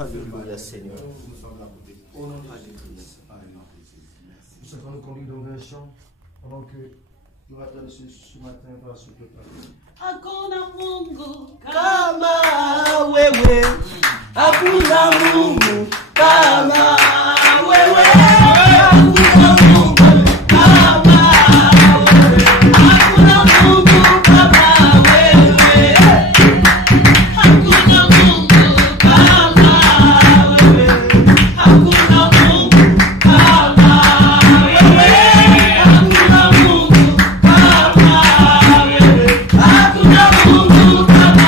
Alléluia, Seigneur. Nous sommes là pour t'écouter. Au nom de Jésus. Nous sommes en train de conduire dans une version pendant que nous attendons ce matin par ce que Hakuna Mungu Kama wewe, hakuna Mungu kama wewe, hakuna Mungu kama wewe, hakuna Mungu kama wewe, hakuna Mungu kama wewe, hakuna Mungu kama wewe, hakuna Mungu kama wewe, hakuna Mungu kama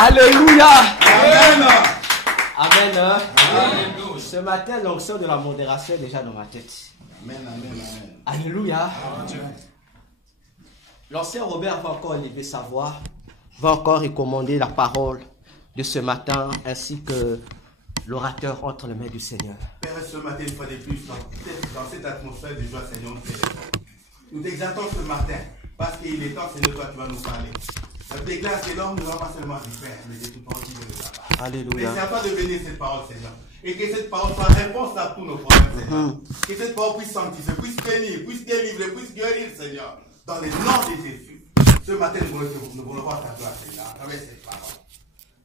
Alléluia. Amen. Amen. Amen. Ce matin, l'onction de la modération est déjà dans ma tête. Amen, amen, amen. Alléluia. L'ancien Robert va encore élever sa voix, va encore recommander la parole de ce matin, ainsi que l'orateur entre les mains du Seigneur. Père, ce matin, une fois de plus, dans cette atmosphère de joie, Seigneur, nous t'exaltons ce matin, parce qu'il est temps, Seigneur, toi, tu vas nous parler. Je déclare que l'homme ne va pas seulement du Père, mais de tout entier de ta part. Alléluia. Mais c'est à toi de bénir cette parole, Seigneur. Et que cette parole soit réponse à tous nos problèmes, Seigneur. Que cette parole puisse sanctifier, puisse bénir, puisse délivrer, puisse guérir, Seigneur. Dans le nom de Jésus. Ce matin, nous voulons voir ta gloire, Seigneur, à travers cette parole.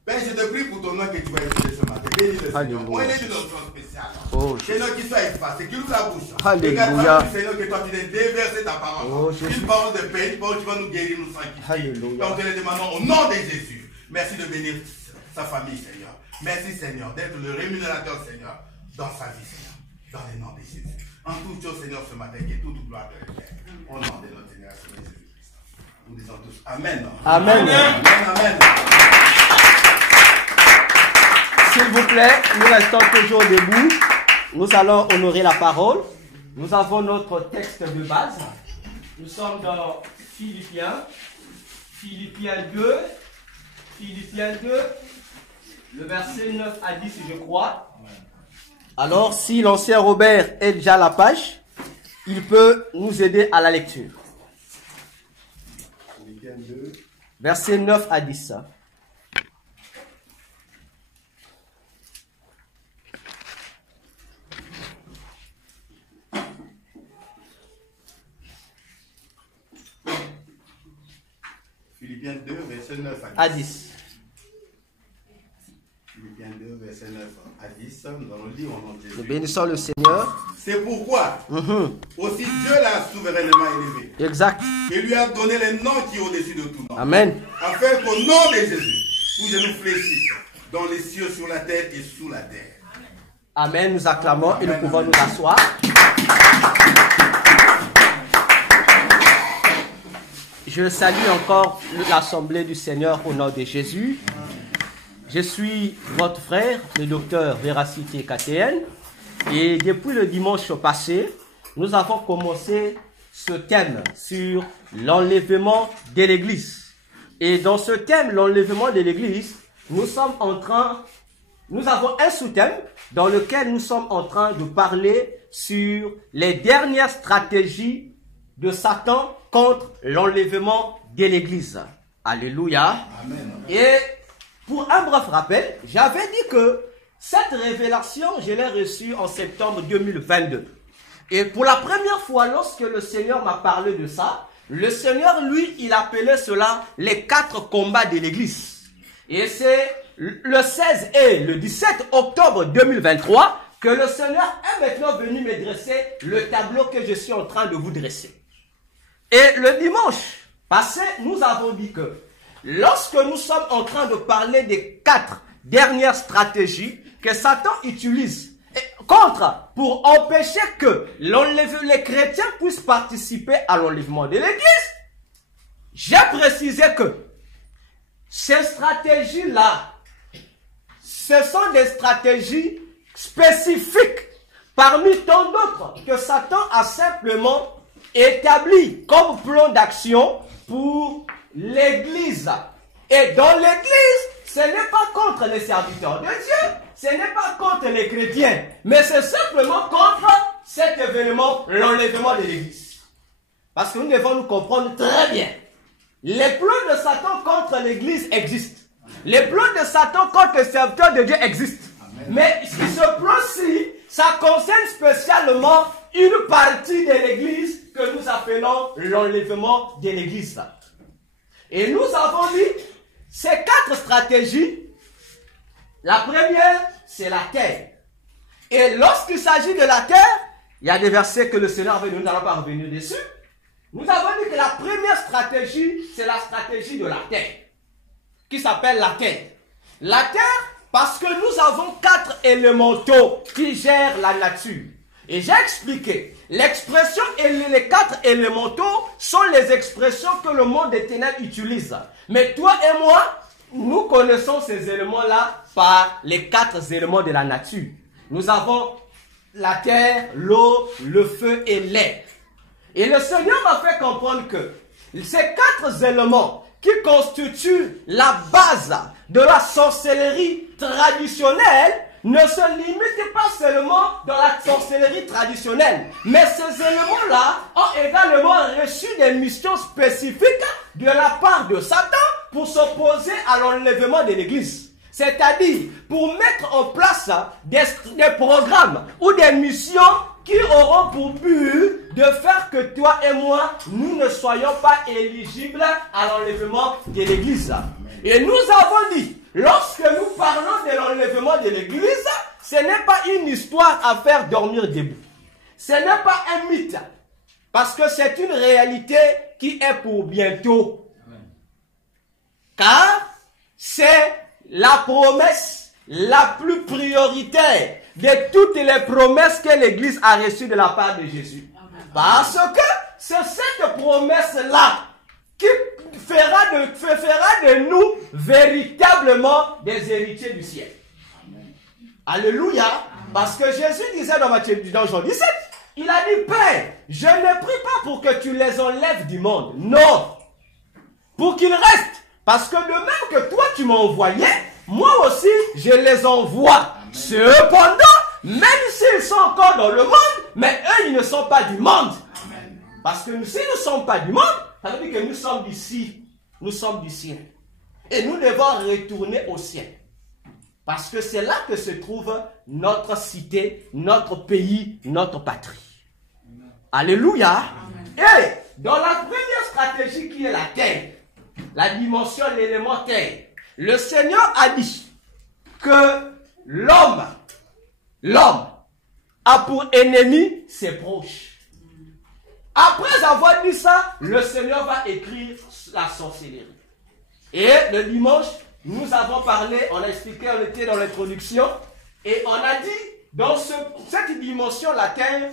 Père, je te prie pour ton nom que tu vas écouter ce matin. Bénis le Seigneur. On est d'une option spéciale. Oh, Seigneur, qu'il soit effacé, qu'il ouvre la bouche. Alléluia. Et Seigneur, que toi tu viens déverser ta parole. Oh, une parole de paix, une parole qui va nous guérir, nous sanctifier. Alléluia. Donc, nous te le demandons au nom de Jésus. Merci de bénir sa famille, Seigneur. Merci, Seigneur, d'être le rémunérateur, Seigneur, dans sa vie, Seigneur. Dans le nom de Jésus. En toute chose, Seigneur, ce matin, que toute gloire te revienne. Au nom de notre Seigneur, Jésus-Christ. Nous disons tous Amen. Amen. Amen. Amen. S'il vous plaît, nous restons toujours debout. Nous allons honorer la parole. Nous avons notre texte de base. Nous sommes dans Philippiens 2. Philippiens 2, le verset 9 à 10, je crois. Alors, si l'ancien Robert est déjà à la page, il peut nous aider à la lecture. Philippiens 2. Verset 9 à 10. Philippiens 2, verset 9 À 10. Philippiens 2, verset 9 à 10. Nous allons lire au nom de Jésus. Nous bénissons le Seigneur. C'est pourquoi aussi Dieu l'a souverainement élevé. Exact. Et lui a donné le nom qui est au-dessus de tout nom. Amen. Afin qu'au nom de Jésus, tous genoux fléchissent dans les cieux, sur la terre et sous la terre. Amen. Nous acclamons et nous pouvons nous asseoir. Je salue encore l'Assemblée du Seigneur au nom de Jésus. Je suis votre frère, le docteur Véracité KTN. Et depuis le dimanche passé, nous avons commencé ce thème sur l'enlèvement de l'Église. Et dans ce thème, l'enlèvement de l'Église, nous avons un sous-thème dans lequel nous sommes en train de parler sur les dernières stratégies de Satan contre l'enlèvement de l'Église. Alléluia. Amen. Et pour un bref rappel, j'avais dit que cette révélation, je l'ai reçue en septembre 2022. Et pour la première fois, lorsque le Seigneur m'a parlé de ça, le Seigneur, lui, il appelait cela les 4 combats de l'Église. Et c'est le 16 et le 17 octobre 2023 que le Seigneur est maintenant venu me dresser le tableau que je suis en train de vous dresser. Et le dimanche passé, nous avons dit que lorsque nous sommes en train de parler des 4 dernières stratégies que Satan utilise pour empêcher que les chrétiens puissent participer à l'enlèvement de l'Église, j'ai précisé que ces stratégies-là, ce sont des stratégies spécifiques parmi tant d'autres que Satan a simplement établi comme plan d'action pour l'Église. Et dans l'Église, ce n'est pas contre les serviteurs de Dieu, ce n'est pas contre les chrétiens, mais c'est simplement contre cet événement, l'enlèvement de l'Église. Parce que nous devons nous comprendre très bien. Les plans de Satan contre l'Église existent. Les plans de Satan contre les serviteurs de Dieu existent. Amen. Mais ce plan-ci, ça concerne spécialement une partie de l'Église que nous appelons l'enlèvement de l'Église. Et nous avons dit ces 4 stratégies. La première, c'est la terre. Et lorsqu'il s'agit de la terre, il y a des versets que le Seigneur veut, nous n'allons pas revenir dessus. Nous avons dit que la première stratégie, c'est la stratégie de la terre, qui s'appelle la terre. La terre, parce que nous avons 4 élémentaux qui gèrent la nature. Et j'ai expliqué, l'expression et les 4 élémentaux sont les expressions que le monde des ténèbres utilise. Mais toi et moi, nous connaissons ces éléments-là par les 4 éléments de la nature. Nous avons la terre, l'eau, le feu et l'air. Et le Seigneur m'a fait comprendre que ces 4 éléments qui constituent la base de la sorcellerie traditionnelle ne se limitent pas seulement dans la sorcellerie traditionnelle, mais ces éléments-là ont également reçu des missions spécifiques de la part de Satan pour s'opposer à l'enlèvement de l'Église. C'est-à-dire pour mettre en place des programmes ou des missions qui auront pour but de faire que toi et moi, nous ne soyons pas éligibles à l'enlèvement de l'Église. Et nous avons dit, lorsque nous parlons de l'enlèvement de l'Église, ce n'est pas une histoire à faire dormir debout. Ce n'est pas un mythe. Parce que c'est une réalité qui est pour bientôt. Car c'est la promesse la plus prioritaire de toutes les promesses que l'Église a reçues de la part de Jésus. Parce que c'est cette promesse-là qui fera de nous véritablement des héritiers du ciel. Alléluia. Parce que Jésus disait dans Jean 17, il a dit, Père, je ne prie pas pour que tu les enlèves du monde. Non. Pour qu'ils restent. Parce que de même que toi tu m'as envoyé, moi aussi je les envoie. Amen. Cependant, même s'ils sont encore dans le monde, mais eux ils ne sont pas du monde. Amen. Parce que si nous ne sommes pas du monde, ça veut dire que nous sommes d'ici. Nous sommes du ciel. Et nous devons retourner au ciel. Parce que c'est là que se trouve notre cité, notre pays, notre patrie. Amen. Alléluia. Amen. Et dans la première stratégie qui est la terre, la dimension, l'élément terre, le Seigneur a dit que l'homme a pour ennemi ses proches. Après avoir dit ça, le Seigneur va écrire la sorcellerie. Et le dimanche, nous avons parlé, on a expliqué, on était dans l'introduction, et on a dit, dans cette dimension, la terre,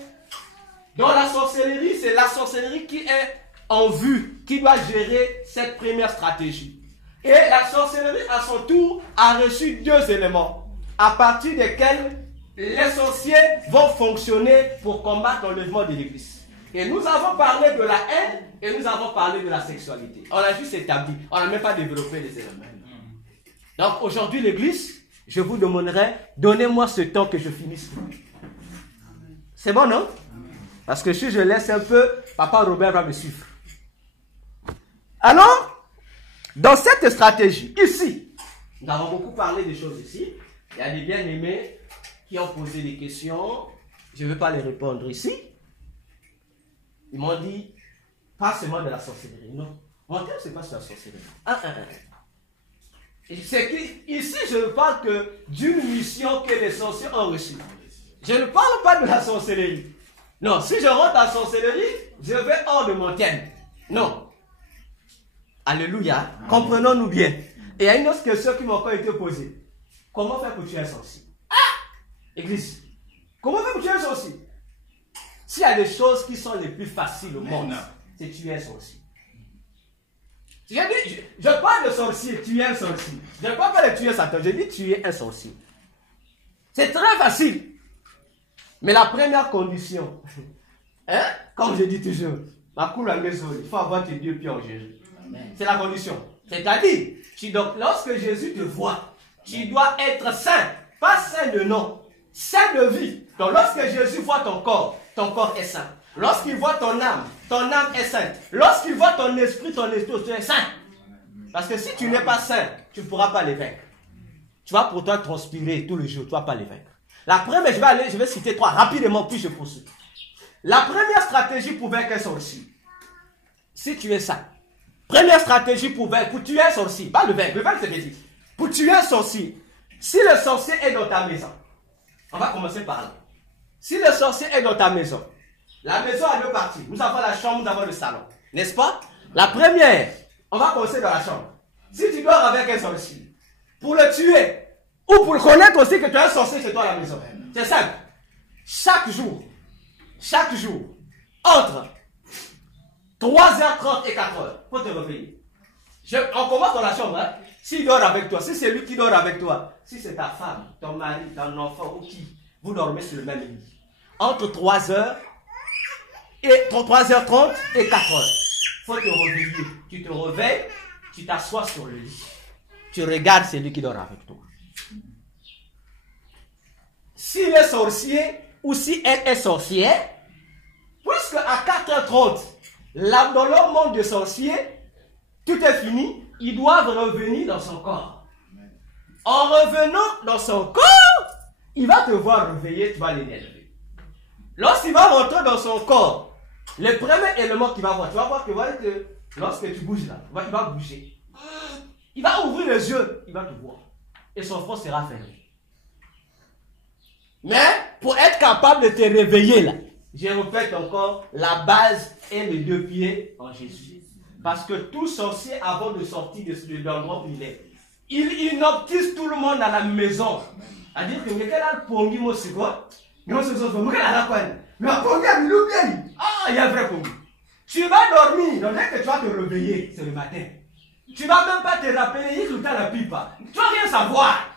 dans la sorcellerie, c'est la sorcellerie qui est en vue, qui doit gérer cette première stratégie. Et la sorcellerie, à son tour, a reçu 2 éléments, à partir desquels les sorciers vont fonctionner pour combattre l'enlèvement de l'Église. Et nous avons parlé de la haine, et nous avons parlé de la sexualité. On a juste établi, on n'a même pas développé les éléments. Donc aujourd'hui, l'Église, je vous demanderai, donnez-moi ce temps que je finisse. C'est bon, non? Parce que si je laisse un peu, Papa Robert va me suivre. Alors, dans cette stratégie, ici, nous avons beaucoup parlé des choses ici. Il y a des bien-aimés qui ont posé des questions. Je ne vais pas les répondre ici. Ils m'ont dit, pas seulement de la sorcellerie. Non, mon thème, ce n'est pas sur la sorcellerie. Ici, je ne parle que d'une mission que les sorciers ont reçue. Je ne parle pas de la sorcellerie. Non, si je rentre en sorcellerie, je vais hors de mon thème. Non. Alléluia. Comprenons-nous bien. Et il y a une autre question qui m'a encore été posée. Comment faire pour tuer un sorcier? Église. Comment faire pour tuer un sorcier? S'il y a des choses qui sont les plus faciles au monde, c'est tuer un sorcier. Je parle de sorcier, tuer un sorcier. Je ne parle pas de tuer Satan, je dis tuer un sorcier. C'est très facile. Mais la première condition, hein, comme je dis toujours, il faut avoir tes deux pieds en Jésus. C'est la condition. C'est-à-dire, donc, lorsque Jésus te voit, tu dois être saint. Pas saint de nom, saint de vie. Donc lorsque Jésus voit ton corps est saint. Lorsqu'il voit ton âme est sainte. Lorsqu'il voit ton esprit tu es saint. Parce que si tu n'es pas saint, tu ne pourras pas les vaincre. Tu vas pour toi transpirer tous les jours, tu ne vas pas les vaincre. La première, je vais citer trois rapidement, puis je poursuis. La première stratégie pour vaincre un sorcier, si tu es saint. Première stratégie pour tuer un sorcier, pas le vaincre c'est dit. Pour tuer un sorcier, si le sorcier est dans ta maison, on va commencer par là. Si le sorcier est dans ta maison, la maison a deux parties. Nous avons la chambre, nous avons le salon. N'est-ce pas? La première, on va commencer dans la chambre. Si tu dors avec un sorcier, pour le tuer, ou pour le connaître aussi que tu es un sorcier chez toi à la maison, c'est simple. Chaque jour, entre 3h30 et 4h, il faut te réveiller. On commence dans la chambre, hein? S'il dort avec toi, si c'est lui qui dort avec toi, si c'est ta femme, ton mari, ton enfant ou qui, vous dormez sur le même lit. Entre 3h30 et 4h, il faut te réveiller. Tu te réveilles, tu t'assois sur le lit. Tu regardes celui qui dort avec toi. S'il est sorcier ou si elle est sorcière, puisque à 4h30, là, dans le monde des sorciers, tout est fini, ils doivent revenir dans son corps. En revenant dans son corps, il va te voir réveiller, tu vas l'énerver. Lorsqu'il va rentrer dans son corps, le premier élément qu'il va voir, tu vas voir que lorsque tu bouges là, il va bouger. Il va ouvrir les yeux, il va te voir. Et son front sera fermé. Mais, pour être capable de te réveiller là, je répète encore, la base est les deux pieds en Jésus. Parce que tout sorcier, avant de sortir de l'endroit où il est, il inoptise tout le monde dans la maison. C'est-à-dire que quelqu'un a le pongi, moi c'est quoi? Il y a un vrai pongi. Tu vas dormir, donc dès que tu vas te réveiller, c'est le matin. Tu ne vas même pas te rappeler, il la pipe. Tu vas rien savoir.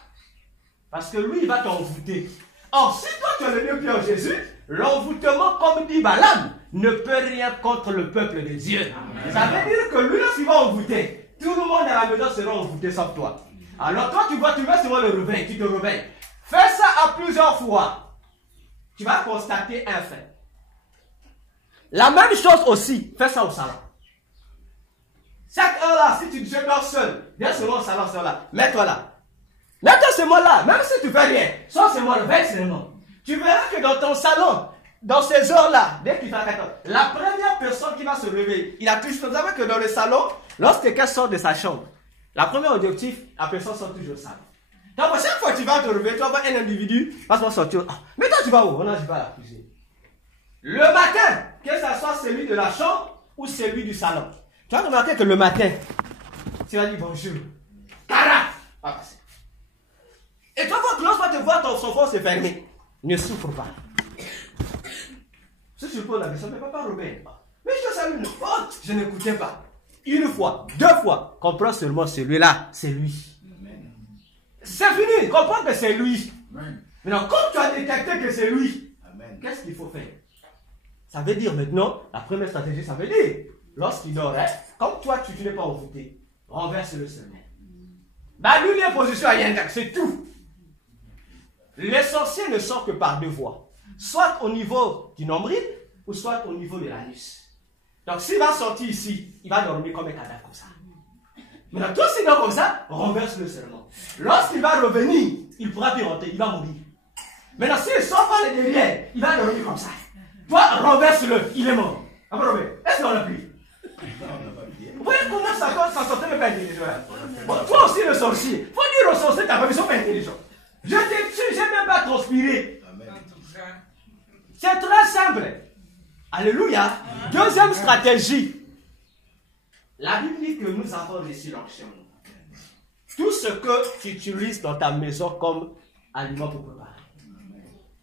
Parce que lui, il va t'envoûter. Or, si toi tu as le deux pieds en Jésus, l'envoûtement, comme dit Balaam, ne peut rien contre le peuple de Dieu. Ça veut dire que lui, lorsqu'il va envoûter, tout le monde à la maison sera envoûté sauf toi. Alors toi, tu vas sur le réveil, tu te réveilles. Fais ça à plusieurs fois. Tu vas constater un fait. La même chose aussi, fais ça au salon. Chaque heure là, si tu dors seul, viens seulement au salon, là. Mets-toi là. Mets-toi seulement là, même si tu fais rien. Sois seulement le veille seulement. Tu verras que dans ton salon, dans ces heures-là, dès qu'il fait 4 heures, la première personne qui va se réveiller, il a toujours, vous savez que dans le salon, lorsque quelqu'un sort de sa chambre, la première objectif, la personne sort toujours au salon. Donc, chaque fois que tu vas te réveiller, tu vas voir un individu, va se sortir. Ah, mais toi, tu vas où? Non, je vais à la cuisine. Le matin, que ce soit celui de la chambre ou celui du salon, tu vas remarquer que le matin, tu vas dire bonjour. Cara! Va passer. Et tu vas voir que lorsqu'on te voit, ton front se fermer. Ne souffre pas. Si tu poses la question, mais papa Robert, mais je te salue une fois, je n'écoutais pas. Une fois, deux fois, comprends seulement celui-là, c'est lui. C'est fini, comprends que c'est lui. Maintenant, comme tu as détecté que c'est lui, qu'est-ce qu'il faut faire? Ça veut dire maintenant, la première stratégie, ça veut dire, lorsqu'il dort, comme toi tu n'es pas envoûté, renverse-le seulement. Bah lui, il est en position à Yandak, c'est tout. Les sorciers ne sortent que par deux voies. Soit au niveau du nombril, ou soit au niveau de l'anus. Donc s'il va sortir ici, il va dormir comme un cadavre comme ça. Maintenant, toi s'il dort comme ça, renverse-le seulement. Lorsqu'il va revenir, il pourra plus rentrer, il va mourir. Maintenant, s'il sort par le derrière, il va dormir comme ça. Toi, renverse-le, il est mort. Est-ce qu'on l'a pris? Vous voyez comment ça sortait même pas intelligent. Bon, toi aussi le sorcier. Faut dire au sorcier, t'as pas besoin pas intelligent. Je t'ai tué, j'ai même pas transpiré. C'est très simple. Alléluia. Deuxième stratégie. La Bible dit que nous avons reçu l'onction. Tout ce que tu utilises dans ta maison comme aliment pour préparer.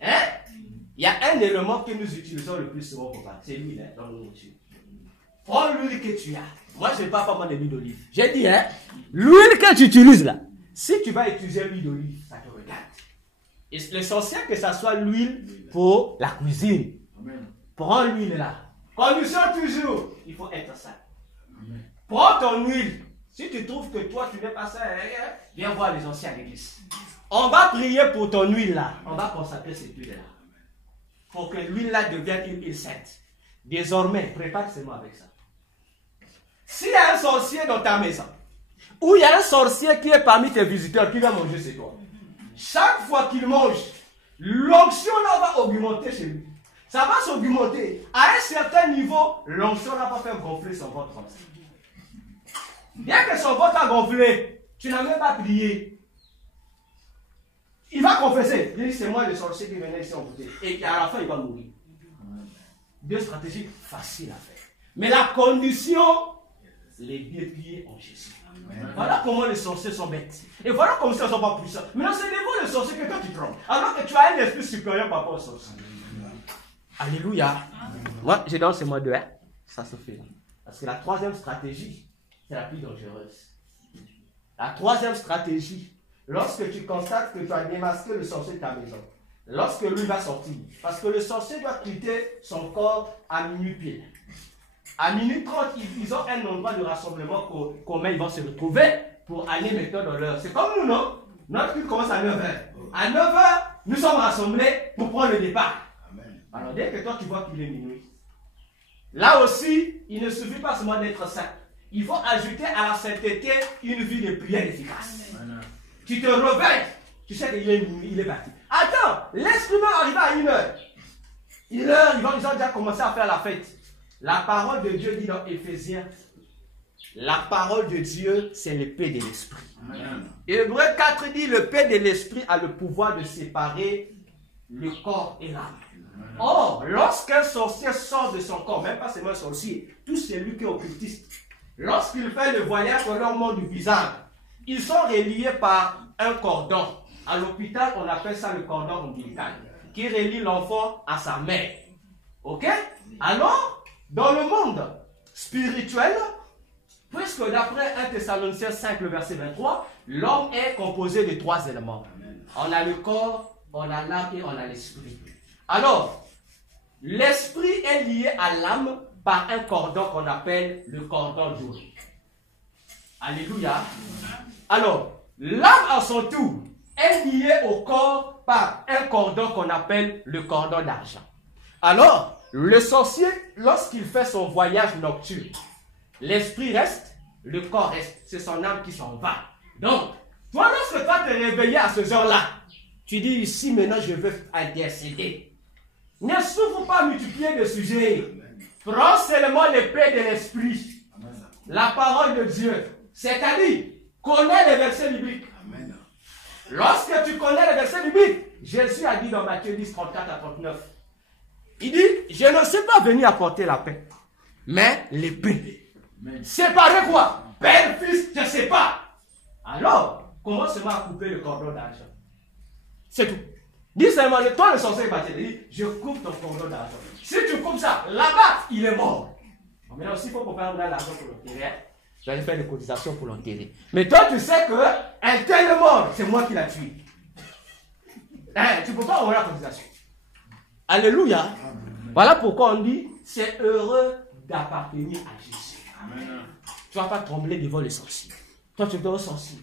Hein? Il y a un élément que nous utilisons le plus souvent pour préparer. C'est l'huile dans nos nourritures. Prends l'huile que tu as. Moi, je ne parle pas moi de l'huile d'olive. J'ai dit, hein, l'huile que tu utilises là, si tu vas utiliser l'huile d'olive, ça te regarde. Et l'essentiel que ça soit l'huile pour la cuisine. Amen. Prends l'huile là. Condition toujours, il faut être sain. Prends ton huile. Si tu trouves que toi, tu n'es pas sain, viens voir les anciens à l'église. On va prier pour ton huile là. On va consacrer cette huile là. Pour que l'huile là devienne une huile sainte. Désormais, prépare seulement avec ça. S'il y a un sorcier dans ta maison, ou il y a un sorcier qui est parmi tes visiteurs qui va manger chez toi, chaque fois qu'il mange, l'onction là va augmenter chez lui. Ça va s'augmenter. À un certain niveau, l'onction là va faire gonfler son ventre comme ça. Bien que son ventre a gonflé, tu n'as même pas prié. Il va confesser. Il dit, c'est moi le sorcier qui venait ici en bouteille. Et à la fin, il va mourir. Deux stratégies faciles à faire. Mais la condition, les pieds en Jésus. Amen. Voilà comment les sorciers sont bêtes. Et voilà comment ils ne sont pas puissants. Maintenant, c'est devant les sorciers que toi tu trembles. Alors que tu as un esprit supérieur par rapport aux sorciers. Alléluia. Amen. Moi, j'ai dans ce mode de ça se fait. Parce que la troisième stratégie, c'est la plus dangereuse. La troisième stratégie, lorsque tu constates que tu as démasqué le sorcier de ta maison, lorsque lui va sortir, parce que le sorcier doit quitter son corps à minuit pile. À minuit 30, ils ont un endroit de rassemblement comment ils vont se retrouver pour aller maintenant dans l'heure. C'est comme nous, non? Notre culte commence à 9h. À 9h, nous sommes rassemblés pour prendre le départ. Amen. Alors dès que toi tu vois qu'il est minuit, là aussi, il ne suffit pas seulement d'être saint. Il faut ajouter à la sainteté une vie de prière efficace. Amen. Tu te réveilles, tu sais qu'il est minuit, il est parti. Attends, laisse-le arriver à 1h. 1h, ils ont déjà commencé à faire la fête. La parole de Dieu dit dans Éphésiens, la parole de Dieu, c'est l'épée de l'esprit. Hébreux 4 dit, l'épée de l'esprit a le pouvoir de séparer le corps et l'âme. Or, lorsqu'un sorcier sort de son corps, même pas seulement un sorcier, tout celui qui est occultiste, lorsqu'il fait le voyage dans leur monde bizarre, ils sont reliés par un cordon. À l'hôpital, on appelle ça le cordon ombilical, qui relie l'enfant à sa mère. Ok? Alors, dans le monde spirituel, puisque d'après 1 Thessaloniciens 5, le verset 23, l'homme est composé de 3 éléments. On a le corps, on a l'âme et on a l'esprit. Alors, l'esprit est lié à l'âme par un cordon qu'on appelle le cordon d'or. Alléluia. Alors, l'âme à son tour est liée au corps par un cordon qu'on appelle le cordon d'argent. Alors, le sorcier, lorsqu'il fait son voyage nocturne, l'esprit reste, le corps reste. C'est son âme qui s'en va. Donc, toi, lorsque tu vas te réveiller à ce genre-là, tu dis ici, maintenant, je veux intercéder. Ne souffre pas multiplier de sujets. Prends seulement l'épée de l'esprit. La parole de Dieu. C'est-à-dire, connais les versets bibliques. Amen. Lorsque tu connais les versets bibliques, Jésus a dit dans Matthieu 10, 34 à 39, il dit, je ne suis pas venu apporter la paix, mais l'épée. Séparer quoi? Père, fils, je ne sais pas. Alors, commence seulement à couper le cordon d'argent. C'est tout. Dis seulement, toi le sorcier va te dire, je coupe ton cordon d'argent. Si tu coupes ça, là-bas, il est mort. Maintenant, s'il faut prendre l'argent pour l'enterrer, je vais aller faire des cotisations pour l'enterrer. Mais toi, tu sais que un tel est mort, c'est moi qui l'ai tué. Tu ne peux pas avoir la cotisation. Alléluia. Amen. Voilà pourquoi on dit, c'est heureux d'appartenir à Jésus. Amen. Tu ne vas pas trembler devant les sorciers. Toi, tu es un sorcier.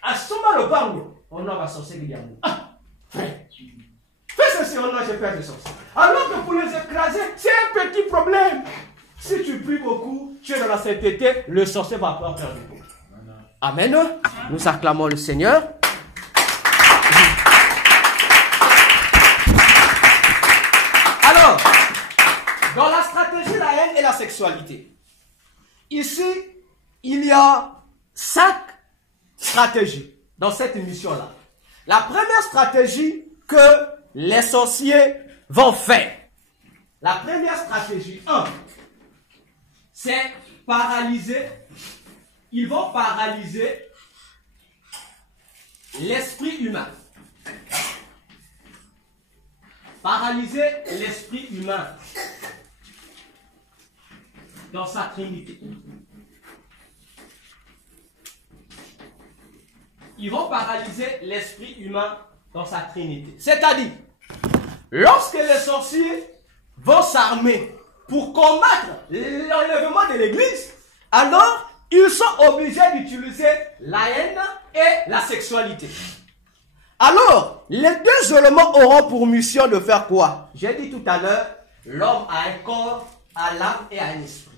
À ce moment, le bango, on a un sorcier qui dit amour. Ah, frère, fais ceci, on a j'ai peur des sorciers. Alors que pour les écraser, c'est un petit problème. Si tu pries beaucoup, tu es dans la sainteté, le sorcier va avoir peur de toi. Amen. Amen. Nous acclamons le Seigneur. Alors, dans la stratégie, la haine et la sexualité, ici, il y a 5 stratégies dans cette émission-là. La première stratégie que les sorciers vont faire, la première stratégie, 1, c'est paralyser. Ils vont paralyser l'esprit humain. Paralyser l'esprit humain dans sa trinité. Ils vont paralyser l'esprit humain dans sa trinité. C'est-à-dire, lorsque les sorciers vont s'armer pour combattre l'enlèvement de l'Église, alors ils sont obligés d'utiliser la haine et la sexualité. Alors, les deux éléments auront pour mission de faire quoi? J'ai dit tout à l'heure, l'homme a un corps, a l'âme et a un esprit.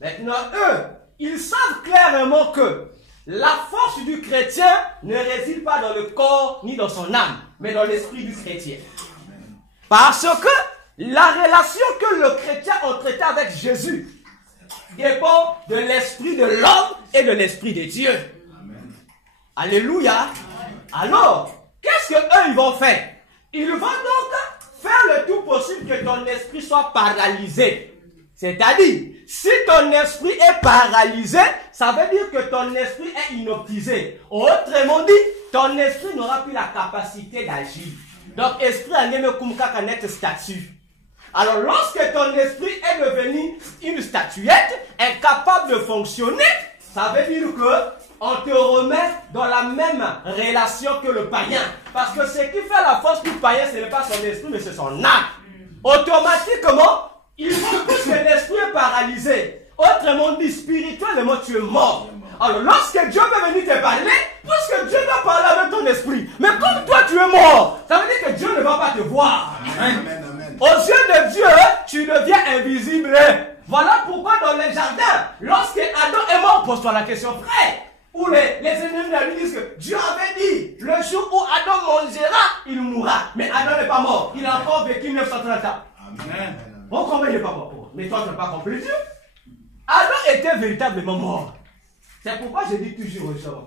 Maintenant, eux, ils savent clairement que la force du chrétien ne réside pas dans le corps ni dans son âme, mais dans l'esprit du chrétien. Parce que la relation que le chrétien entretient avec Jésus dépend de l'esprit de l'homme et de l'esprit de Dieu. Amen. Alléluia. Alors, qu'est-ce qu'eux ils vont faire? Ils vont donc faire le tout possible que ton esprit soit paralysé. C'est-à-dire, si ton esprit est paralysé, ça veut dire que ton esprit est inoptisé. Autrement dit, ton esprit n'aura plus la capacité d'agir. Donc, esprit a même comme un statue. Alors, lorsque ton esprit est devenu une statuette, incapable de fonctionner, ça veut dire que on te remet dans la même relation que le païen. Parce que ce qui fait la force du païen, ce n'est pas son esprit, mais c'est son âme. Automatiquement, il faut que l'esprit est paralysé. Autrement dit, spirituellement, tu es mort. Alors, lorsque Dieu va venir te parler, puisque Dieu va parler avec ton esprit, mais comme toi, tu es mort, ça veut dire que Dieu ne va pas te voir. Amen. Amen. Aux yeux de Dieu, tu deviens invisible. Voilà pourquoi dans les jardins, lorsque Adam est mort, pose-toi la question, frère, où les ennemis lui disent que Dieu avait dit, le jour où Adam mangera, il mourra. Mais Adam n'est pas mort, il a encore vécu 930 ans. Amen. Bon, comment il n'est pas mort? Mais toi, tu n'as pas compris Dieu. Adam était véritablement mort. C'est pourquoi je dis toujours aux gens,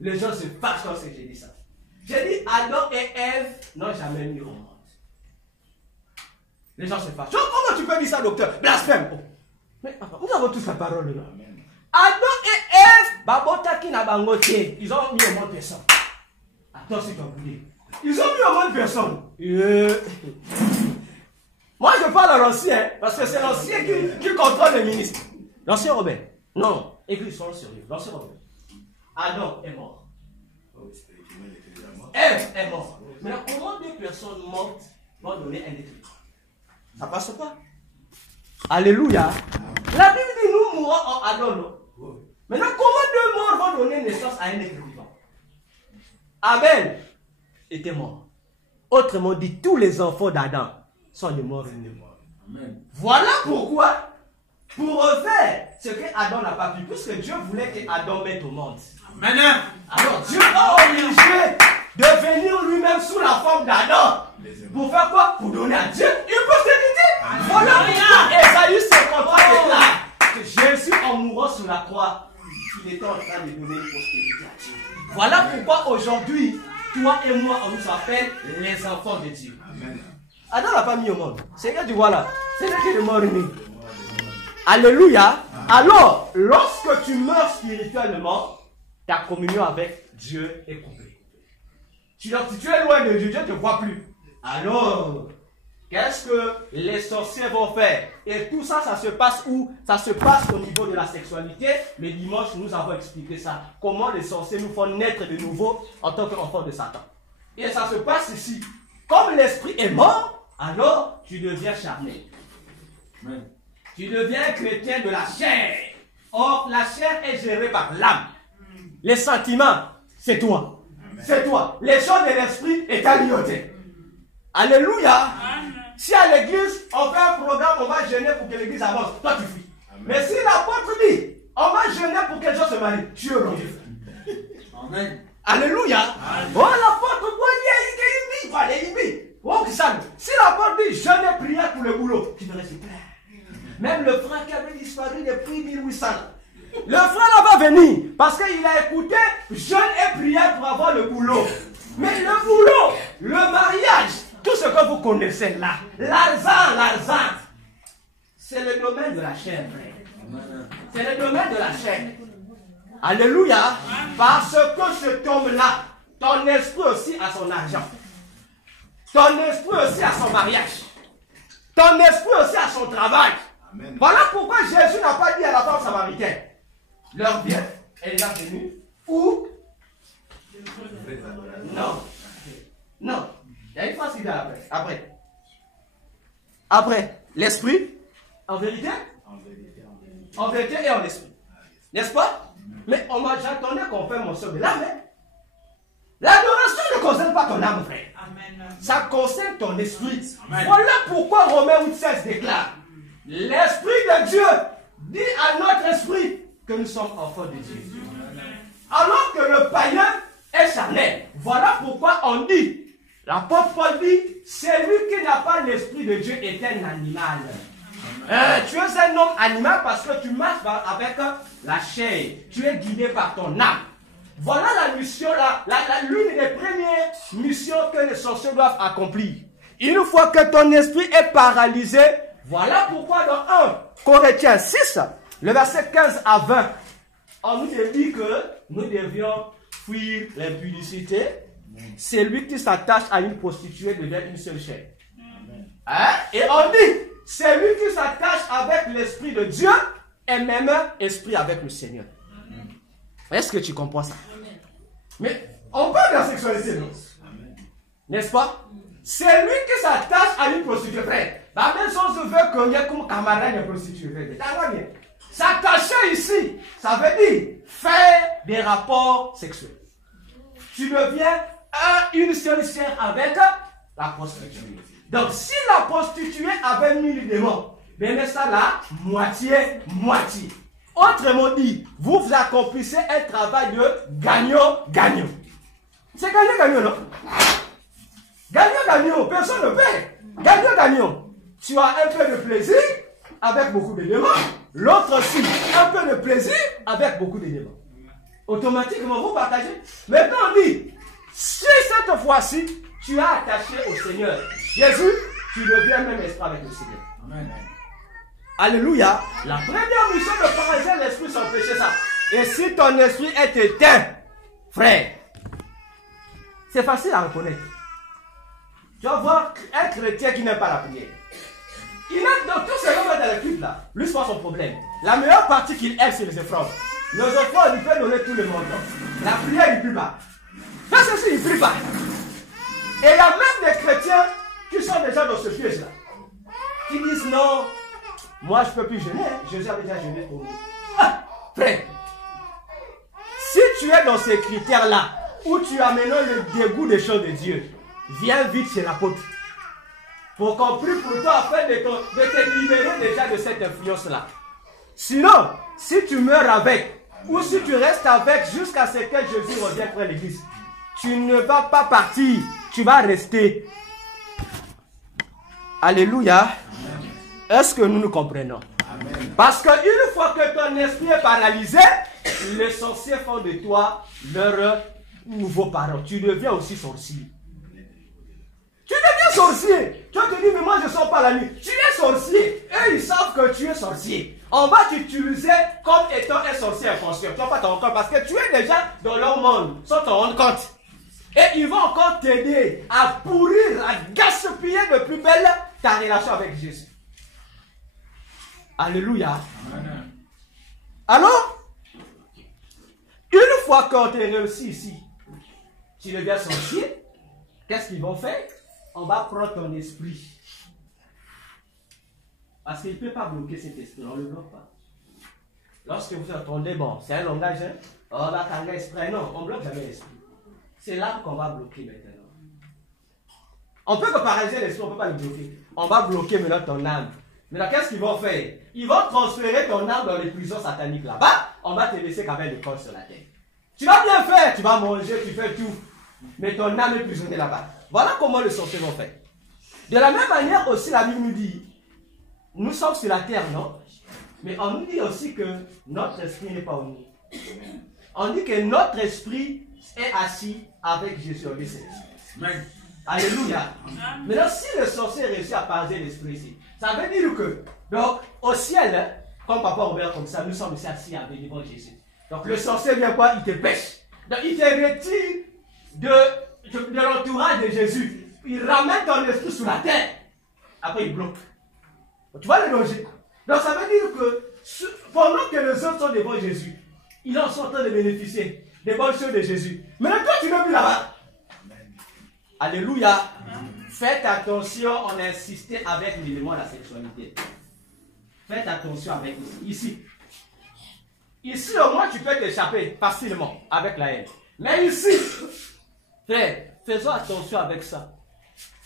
les gens se fâchent quand j'ai dit ça. J'ai dit Adam et Ève n'ont jamais mis au monde. Les gens se fâchent. Comment tu peux dire ça, docteur? Blasphème. Oh. Mais nous avons tous la parole là. Adam et Ève, ils ont mis au monde personne. Attends, si tu as oublié. Ils ont mis au monde personne. Moi, je parle à l'ancien, parce que c'est l'ancien qui contrôle les ministres. L'ancien Robert. Non, église, soyons sérieux. L'ancien Robert. Adam est mort. Ève est mort. Mais comment deux personnes mortes vont donner un déclic? Ça passe pas. Alléluia. La Bible dit nous mourons en Adam. Non? Maintenant, comment deux morts vont donner naissance à un être vivant? Abel était mort. Autrement dit, tous les enfants d'Adam sont des morts. Amen. Voilà pourquoi, pour refaire ce que Adam n'a pas pu, puisque Dieu voulait que Adam mette au monde. Amen. Alors Dieu a obligé de venir lui-même sous la forme d'Adam. Pour faire quoi? Pour donner à Dieu une postérité. Voilà pourquoi Esaïe 53 déclare que Jésus, en mourant sur la croix, il était en train de donner une postérité à Dieu. Voilà pourquoi aujourd'hui, toi et moi, on nous appelle les enfants de Dieu. Amen. Adam n'a pas mis au monde. C'est que tu vois là. C'est là qu'il est mort né. Alléluia. Alors, lorsque tu meurs spirituellement, ta communion avec Dieu est coupée. Si tu es loin de Dieu, Dieu ne te voit plus. Alors, qu'est-ce que les sorciers vont faire? Et tout ça, ça se passe où? Ça se passe au niveau de la sexualité. Le dimanche, nous avons expliqué ça. Comment les sorciers nous font naître de nouveau en tant qu'enfants de Satan. Et ça se passe ici. Comme l'esprit est mort, alors tu deviens charnel. Amen. Tu deviens chrétien de la chair. Or, la chair est gérée par l'âme. Les sentiments, c'est toi. Amen. C'est toi. Les choses de l'esprit est alliotée. Alléluia. Amen. Si à l'église, on fait un programme, on va jeûner pour que l'église avance. Toi, tu fuis. Amen. Mais si l'apôtre dit, on va jeûner pour que les gens se marient, tu es heureux. Amen. Alléluia. Amen. Oh, l'apôtre, si l'apôtre dit, je n'ai prié pour le boulot, tu devrais se plaire. Même le frère qui avait disparu depuis 1800. Le frère là va venir parce qu'il a écouté jeûne et prière pour avoir le boulot. Mais le boulot, le mariage, tout ce que vous connaissez là, l'argent, c'est le domaine de la chair. C'est le domaine de la chair. Alléluia. Parce que cet homme-là, ton esprit aussi a son argent. Ton esprit aussi a son mariage. Ton esprit aussi a son travail. Amen. Voilà pourquoi Jésus n'a pas dit à la femme samaritaine, leur bien est déjà venu. Ou non. Non. Il y a une phrase qui vient après. Après, l'esprit, en vérité et en esprit. N'est-ce pas? Mais j'attendais qu'on fasse mention de l'âme. L'adoration ne concerne pas ton âme, frère. Amen. Ça concerne ton esprit. Amen. Voilà pourquoi Romains 8,16 déclare: l'Esprit de Dieu dit à notre esprit que nous sommes enfants de Dieu. Amen. Alors que le païen est charnel. Voilà pourquoi on dit, l'apôtre Paul dit, celui qui n'a pas l'Esprit de Dieu est un animal. Tu es un homme animal parce que tu marches avec la chair. Tu es guidé par ton âme. Voilà la mission, l'une des premières missions que les sorciers doivent accomplir. Une fois que ton esprit est paralysé, voilà pourquoi dans 1 Corinthiens 6, le verset 15 à 20, on nous dit que nous devions fuir l'impudicité. Celui qui s'attache à une prostituée devient une seule chair. Hein? Et on dit, celui qui s'attache avec l'Esprit de Dieu est même esprit avec le Seigneur. Est-ce que tu comprends ça? Mais on parle de la sexualité, non? N'est-ce pas? C'est lui qui s'attache à une prostituée, frère. La même chose veut qu'on y ait comme camarade de prostituée, frère. S'attacher ici, ça veut dire faire des rapports sexuels. Tu deviens une seule chair avec la prostituée. Donc si la prostituée avait 1000 démons, mais ça là, moitié. Autrement dit, vous accomplissez un travail de gagnant-gagnant. C'est gagnant-gagnant, non? Gagnant-gagnant, personne ne paie. Gagnant-gagnant. Tu as un peu de plaisir avec beaucoup de démons. L'autre aussi, un peu de plaisir avec beaucoup de démons. Automatiquement, vous partagez. Maintenant, on dit, si cette fois-ci, tu as attaché au Seigneur Jésus, tu deviens même esprit avec le Seigneur. Amen. Alléluia. La première mission de paralyser l'esprit, c'est empêcher ça. Et si ton esprit est éteint, frère, c'est facile à reconnaître. Tu vas voir un chrétien qui n'aime pas la prière. Il aime dans tout ce qu'on met dans le culte là. Lui, c'est pas son problème. La meilleure partie qu'il aime, c'est les offrandes. Les offrandes, il peut donner tout le monde. La prière, il ne prie pas. Mais ceci, il ne prie pas. Et il y a même des chrétiens qui sont déjà dans ce piège là. Qui disent non. Moi, je ne peux plus jeûner. Jésus avait déjà jeûné pour nous. Ah, frère, si tu es dans ces critères-là, où tu as maintenant le dégoût des choses de Dieu, viens vite chez l'apôtre. Pour qu'on prie pour toi afin de te libérer déjà de cette influence-là. Sinon, si tu meurs avec, ou si tu restes avec jusqu'à ce que Jésus revienne près l'église, tu ne vas pas partir, tu vas rester. Alléluia. Est-ce que nous nous comprenons? Amen. Parce qu'une fois que ton esprit est paralysé, les sorciers font de toi leur nouveau parent. Tu deviens aussi sorcier. Tu deviens sorcier. Tu te dis, mais moi je ne sors pas la nuit. Tu es sorcier. Eux, ils savent que tu es sorcier. On va t'utiliser comme étant un sorcier inconscient. Tu vas pas t'en rendre compte parce que tu es déjà dans leur monde, sans t'en rendre compte. Et ils vont encore t'aider à pourrir, à gaspiller de plus belle ta relation avec Jésus. Alléluia. Amen. Alors, une fois qu'on t'a réussi ici, tu deviens sorcier, qu'est-ce qu'ils vont faire? On va prendre ton esprit. Parce qu'il ne peut pas bloquer cet esprit, on ne le bloque pas. Lorsque vous entendez, bon, c'est un langage, hein? On va carrer l'esprit. Non, on ne bloque jamais l'esprit. C'est là qu'on va bloquer maintenant. On peut que paralyser l'esprit, on ne peut pas le bloquer. On va bloquer maintenant ton âme. Maintenant, qu'est-ce qu'ils vont faire? Ils vont transférer ton âme dans les prisons sataniques là-bas. On va te laisser qu'avec le corps sur la terre. Tu vas bien faire, tu vas manger, tu fais tout. Mais ton âme est prisonnée là-bas. Voilà comment les sorciers vont faire. De la même manière aussi, la Bible nous dit, nous sommes sur la terre, non? Mais on nous dit aussi que notre esprit n'est pas en nous. On dit que notre esprit est assis avec Jésus au ciel. Alléluia. Maintenant, si le sorcier réussit à paralyser l'esprit ici, ça veut dire que, donc, au ciel, comme Papa Robert comme ça, nous sommes assis avec devant Jésus. Donc le sorcier vient quoi? Il te pêche. Donc il te retire de l'entourage de Jésus. Il ramène ton esprit sur la terre. Après il bloque. Tu vois le danger? Donc ça veut dire que pendant que les autres sont devant Jésus, ils en sont en train de bénéficier des bonnes choses de Jésus. Mais toi tu n'es plus là-bas. Alléluia. Faites attention, on a insisté avec l'élément de la sexualité. Faites attention avec ici. Ici, au moins, tu peux t'échapper facilement avec la haine. Mais ici, frère, faisons attention avec ça.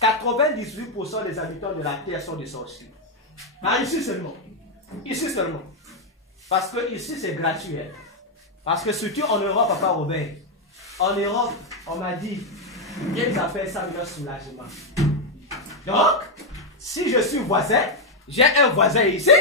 98% des habitants de la terre sont des sorciers. Pas ici seulement. Ici seulement. Parce que ici, c'est gratuit. Hein. Parce que surtout en Europe, Papa Robert, en Europe, on m'a dit, ils appellent ça le soulagement. Donc, si je suis voisin, j'ai un voisin ici.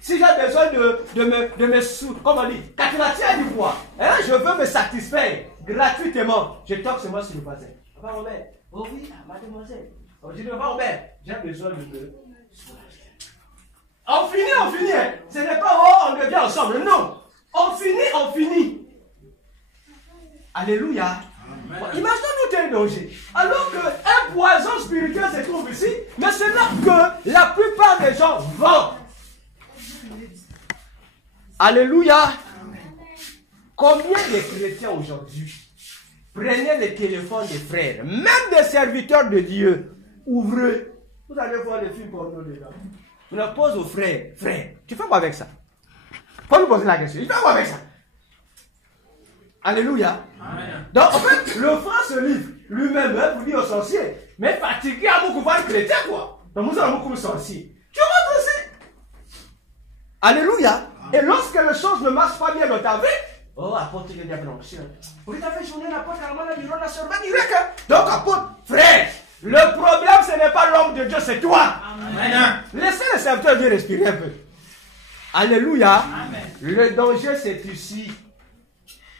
Si j'ai besoin de me comment on dit, caturatia du poids, hein, je veux me satisfaire gratuitement, je toque seulement sur le voisin. Papa Robert, oh oui, mademoiselle. Je dis, Papa Robert, j'ai besoin de me soulager. On finit, hein. Ce n'est pas, oh, on devient ensemble, non. On finit. Alléluia. Bon, imaginez-nous un danger. Alors qu'un poison spirituel se trouve ici, mais c'est là que la plupart des gens vont. Alléluia. Combien de chrétiens aujourd'hui prenez le téléphone des frères, même des serviteurs de Dieu, ouvrez. Vous allez voir les films porno dedans. On leur pose aux frères, tu fais quoi avec ça? Faut lui poser la question, il fait quoi avec ça? Alléluia. Amen. Donc en fait, le frère se livre lui-même pour dire aux sorciers, mais fatigué à beaucoup voir les chrétiens quoi. Donc nous allons beaucoup sorciers. Tu rentres aussi. Alléluia. Amen. Et lorsque les choses ne marchent pas bien dans ta vie, oh apôtre, il y a bien l'onction. Vous avez journée l'apôtre carrément la durée la servante direct. Donc apôtre, frère, le problème ce n'est pas l'homme de Dieu, c'est toi. Amen. Laissez le serviteur Dieu respirer un peu. Alléluia. Amen. Le danger c'est ici.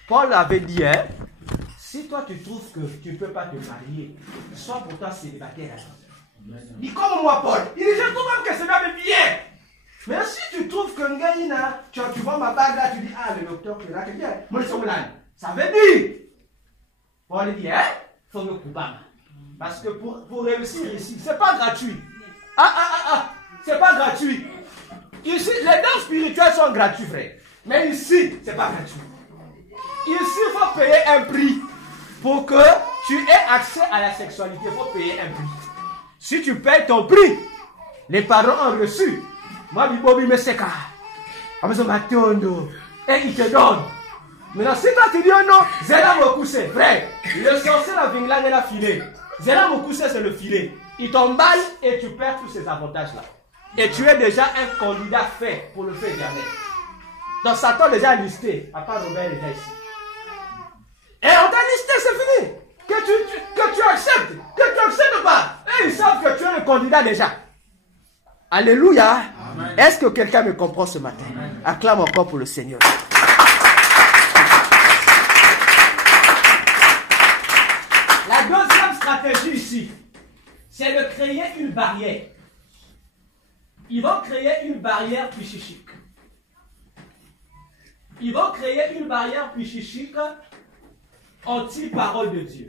Paul avait dit, hein, si toi tu trouves que tu ne peux pas te marier, sois pour toi célibataire. Dis comme moi, Paul. Il dit, je trouve même que c'est même bien. Mais si tu trouves que Ngaïna, tu vois ma bague là, tu dis, ah, le docteur qui est là, bien. Moi, je suis là. Ça veut dire. Paul dit, hein, il faut me couper. Parce que pour réussir ici, c'est pas gratuit. C'est pas gratuit. Ici, les dons spirituels sont gratuits, frère. Mais ici, c'est pas gratuit. Ici, il faut payer un prix. Pour que tu aies accès à la sexualité, il faut payer un prix. Si tu payes ton prix, les parents ont reçu. Moi, Bibobi me seka. Et il te donne. Maintenant, si toi tu dis oh non, Zéla Mokuse, frère, le sorcier la vingla de la filet. Zéla Mokuse, c'est le filet. Il t'emballe et tu perds tous ces avantages-là. Et tu es déjà un candidat fait pour le faire jamais. Donc Satan déjà listé. Papa Robert est déjà ici. Et on t'a listé, c'est fini. Que tu acceptes pas. Et ils savent que tu es le candidat déjà. Alléluia. Est-ce que quelqu'un me comprend ce matin? Amen. Acclame encore pour le Seigneur. La deuxième stratégie ici, c'est de créer une barrière. Ils vont créer une barrière psychique. Ils vont créer une barrière psychique anti-parole de Dieu.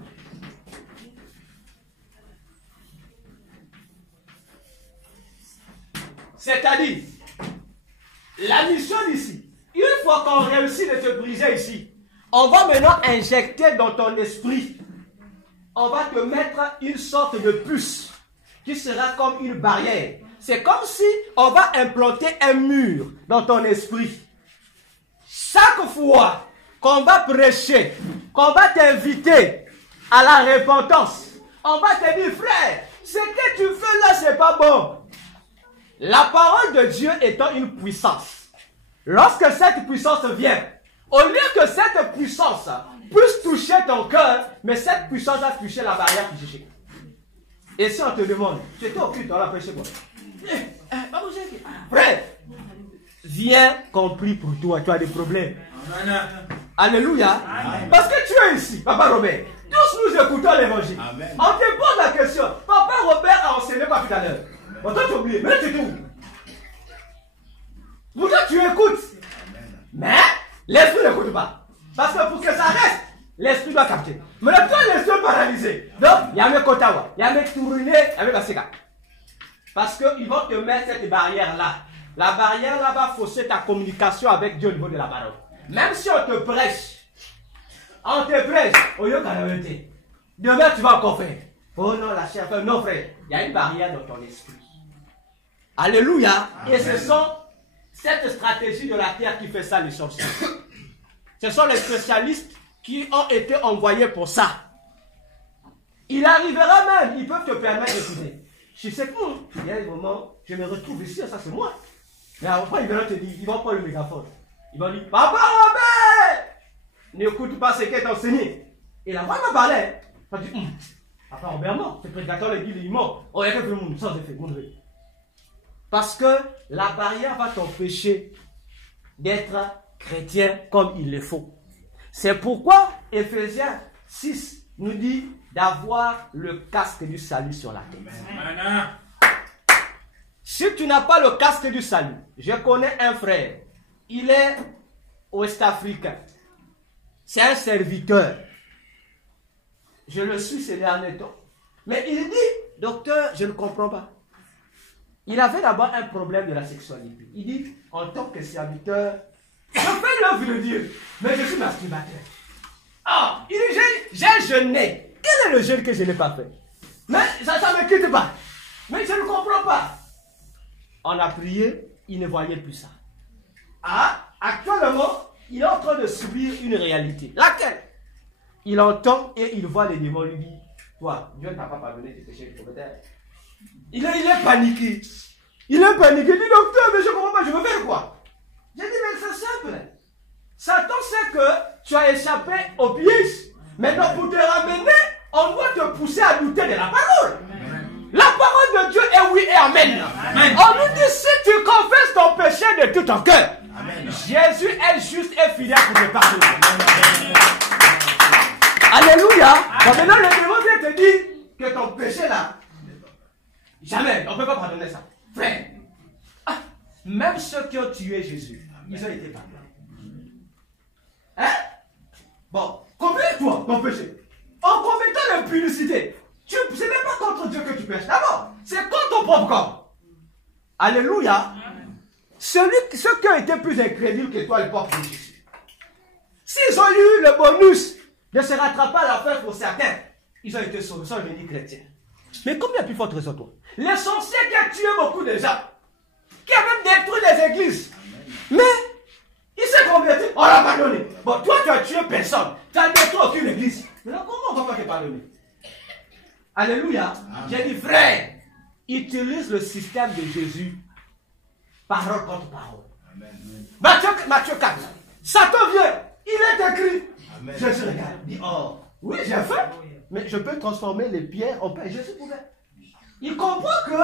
C'est-à-dire, la mission d'ici, une fois qu'on réussit de te briser ici, on va maintenant injecter dans ton esprit, on va te mettre une sorte de puce qui sera comme une barrière. C'est comme si on va implanter un mur dans ton esprit. Chaque fois qu'on va prêcher, qu'on va t'inviter à la repentance, on va te dire, frère, ce que tu fais là, c'est pas bon. La parole de Dieu étant une puissance, lorsque cette puissance vient, au lieu que cette puissance puisse toucher ton cœur, mais cette puissance va toucher la barrière psychique. Et si on te demande, tu étais au culte, on l'a prêché quoi? Frère, viens compris pour toi, tu as des problèmes. Alléluia. Amen. Parce que tu es ici, Papa Robert. Tous nous écoutons l'évangile. On te pose la question. Papa Robert a enseigné quoi tout à l'heure? On t'a oublié. Mais là, tu es où? Pourtant, tu écoutes. Mais l'esprit n'écoute pas. Parce que pour que ça reste, l'esprit doit capter. Mais là, toi, l'esprit est paralysé. Donc, il y a mes Kotawa, il y a mes Tourné, il y a mes Basika. Parce qu'ils vont te mettre cette barrière-là. La barrière-là va fausser ta communication avec Dieu au niveau de la parole. Même si on te prêche, au lieu qu'à la vérité. Demain, tu vas encore faire. Oh non, la chair, non, frère. Il y a une barrière dans ton esprit. Alléluia. Et ce sont cette stratégie de la terre qui fait ça, les sorciers. Ce sont les spécialistes qui ont été envoyés pour ça. Il arrivera même, ils peuvent te permettre d'écouter. Je sais que il y a un moment, je me retrouve ici, ça c'est moi. Mais après, ils vont te dire, ils vont prendre le mégaphone. Ils vont dire, Papa Robert, n'écoute pas ce qui est enseigné. Et la voix m'a parlé. Il dit, Papa Robert mort, ce prédicateur le dit, il est mort. Oh, il y a quelque chose sans effet. Parce que la barrière va t'empêcher d'être chrétien comme il le faut. C'est pourquoi Ephésiens 6 nous dit d'avoir le casque du salut sur la tête. Amen. Si tu n'as pas le casque du salut, je connais un frère, il est ouest-africain. C'est un serviteur. Je le suis ces derniers temps. Mais il dit, docteur, je ne comprends pas. Il avait d'abord un problème de la sexualité. Il dit, en tant que serviteur, je fais l'œuvre de Dieu, mais je suis masturbateur. Ah, il dit, j'ai jeûné. Quel est le jeûne que je n'ai pas fait? Mais ça ne me quitte pas. Mais je ne comprends pas. On a prié, il ne voyait plus ça. Ah, actuellement, il est en train de subir une réalité. Laquelle? Il entend et il voit les démons lui dire, toi, Dieu ne t'a pas pardonné tes péchés du prophète. Il est paniqué. Il est paniqué. Il dit, docteur, mais je ne comprends pas, je veux faire quoi? J'ai dit, mais c'est simple. Satan sait que tu as échappé au piège. Maintenant, pour te ramener, on doit te pousser à douter de la parole. Amen. La parole de Dieu est oui et amen. Amen. On nous dit, si tu confesses ton péché de tout ton cœur, amen, Jésus est juste et fidèle pour te pardonner. Alléluia. Bon, maintenant, le démon vient te dire que ton péché là, jamais, on ne peut pas pardonner ça. Frère, même ceux qui ont tué Jésus, ils ont été pardonnés. Hein? Bon, combien-toi ton péché? En commettant l'impudicité, ce n'est même pas contre Dieu que tu pêches. D'abord, c'est contre ton propre corps. Alléluia. Ceux qui ont été plus incrédules que toi, ils portent Jésus. S'ils ont eu le bonus de se rattraper à la fin pour certains, ils ont été sauvés, ils sont devenus chrétiens. Mais combien plus forte raison toi? Les sorciers qui ont tué beaucoup de gens, qui ont même détruit les églises. Mais il s'est converti, on l'a pardonné. Bon, toi tu as tué personne, tu as détruit aucune église. Mais là, comment on va pas te pardonner? Alléluia. J'ai dit, frère, utilise le système de Jésus, parole contre parole. Matthieu 4, Satan vient, il est écrit. Amen. Jésus regarde, dit, oh, oui, j'ai fait, mais je peux transformer les pierres en pain. Jésus pouvait. Il comprend que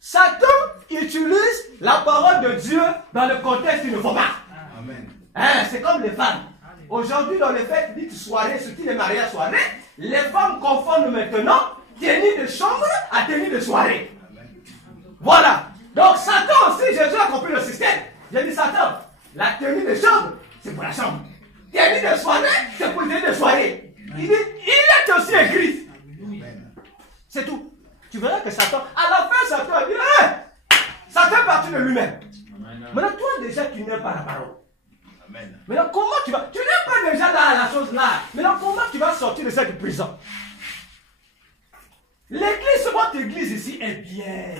Satan utilise la parole de Dieu dans le contexte qu'il ne faut pas. Amen. Hein, c'est comme les femmes. Aujourd'hui, dans les fêtes dites soirées, surtout les mariages soirées, les femmes confondent maintenant tenue de chambre à tenue de soirée. Amen. Voilà. Donc Satan aussi, Jésus a compris le système. J'ai dit, Satan, la tenue de chambre, c'est pour la chambre. Tenue de soirée, c'est pour la tenue de soirée. Il dit, il est aussi écrit. C'est tout. Tu verras que Satan, à la fin, Satan a dit, hey, Satan est parti de lui-même. Maintenant, toi déjà, tu n'aimes pas la parole. Amen. Maintenant, comment tu vas... Tu n'es pas déjà dans la chose là. Maintenant, comment tu vas sortir de cette prison? L'église, votre église ici est bien.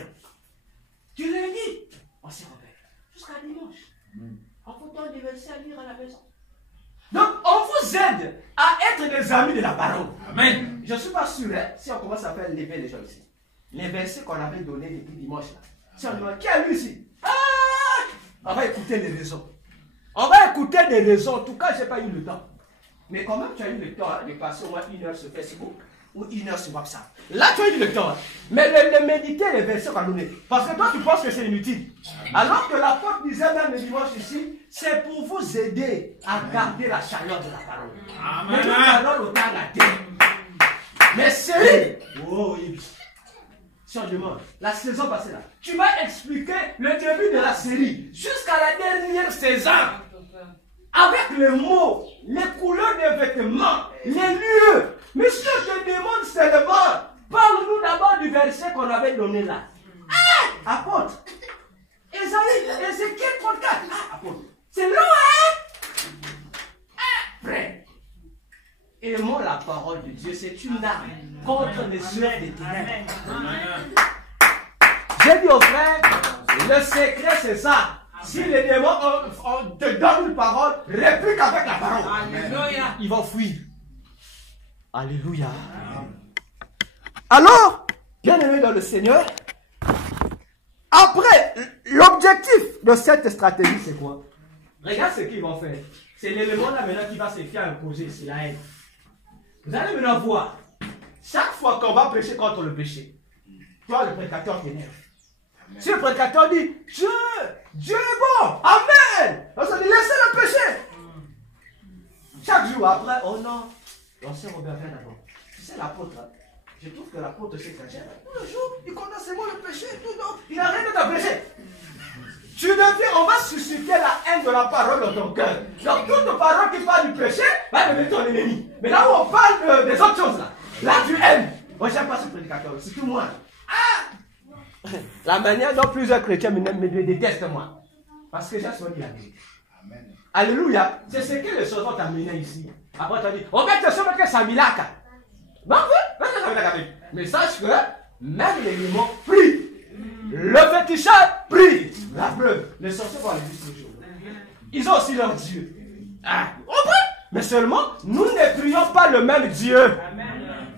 Tu le dis. On s'y revient. Jusqu'à dimanche. En foutant des versets à lire à la maison. Donc, on vous aide à être des amis de la parole. Amen. Je ne suis pas sûr, hein, si on commence à faire lever les gens ici. Les versets qu'on avait donnés depuis dimanche là. Si on demande, qui a lu ici? On va écouter les raisons. On va écouter des raisons. En tout cas, je n'ai pas eu le temps. Mais quand même, tu as eu le temps hein, de passer au moins 1 heure sur Facebook ou 1 heure sur WhatsApp. Là, tu as eu le temps. Hein. Mais de méditer les versets qu'on a donnés. Parce que toi, tu penses que c'est inutile. Alors que l'apôtre disait même le dimanche ici, c'est pour vous aider à garder la chaleur de la parole. Amen. Mais la parole au temps la terre. Mais c'est... Oh, oui. Si on demande, la saison passée là, tu vas expliquer le début de la série jusqu'à la dernière saison. Avec les mots, les couleurs des vêtements, les lieux. Mais si on te demande seulement, parle-nous d'abord du verset qu'on avait donné là. Ah, apôtre. Ézéchiel 34. Ah, apôtre. C'est loin, hein? Ah, frère. Aimons la parole de Dieu, c'est une arme contre les œuvres des ténèbres. J'ai dit aux frères, le secret c'est ça. Si les démons te donnent une parole, réplique avec la parole. Alléluia. Ils vont fuir. Alléluia. Alors, bien aimé dans le Seigneur, après, l'objectif de cette stratégie, c'est quoi? Regarde ce qu'ils vont faire. C'est l'élément là maintenant qui va se faire imposer, c'est la haine. Vous allez maintenant voir, chaque fois qu'on va prêcher contre le péché, toi le prédicateur t'énerve. Si le prédicateur dit, Dieu est bon, amen, on se dit, laissez le péché. Chaque jour après, oh non, l'ancien Robert vient d'abord. Tu sais l'apôtre, je trouve que l'apôtre s'exagère. Tout le jour, il connaît seulement le péché, tout donc, il n'a rien de péché. Tu deviens, on va susciter la haine de la parole dans ton cœur. Donc toute parole qui parle du péché va devenir ton ennemi. Mais là où on parle des autres choses là tu aimes. Moi j'aime pas ce prédicateur, surtout moi. Ah! La manière dont plusieurs chrétiens me détestent moi. Parce que j'ai soigné la vie. Alléluia. C'est ce que les choses vont t'amener ici. Après tu as dit, on va te sauver que Samilaka. Bon oui, mais sache que même les démons prient. Le féticheur prie. La preuve, les sorciers vont aller juste le jour. Ils ont aussi leur Dieu. Ah, on prie. Mais seulement, nous ne prions pas le même Dieu. Amen.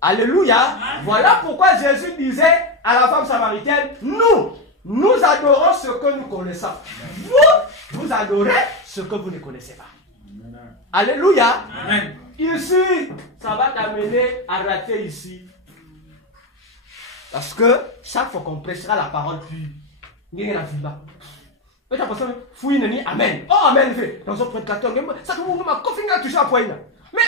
Alléluia. Amen. Voilà pourquoi Jésus disait à la femme samaritaine, nous adorons ce que nous connaissons. Vous adorez ce que vous ne connaissez pas. Amen. Alléluia. Amen. Ici, ça va t'amener à rater ici. Parce que chaque fois qu'on prêchera la parole, puis il y a la vie là. Et tu as pensé, fouille, amen. Oh, amen, fait. Dans un prédicateur, ça m'a confié à toucher à point. Mais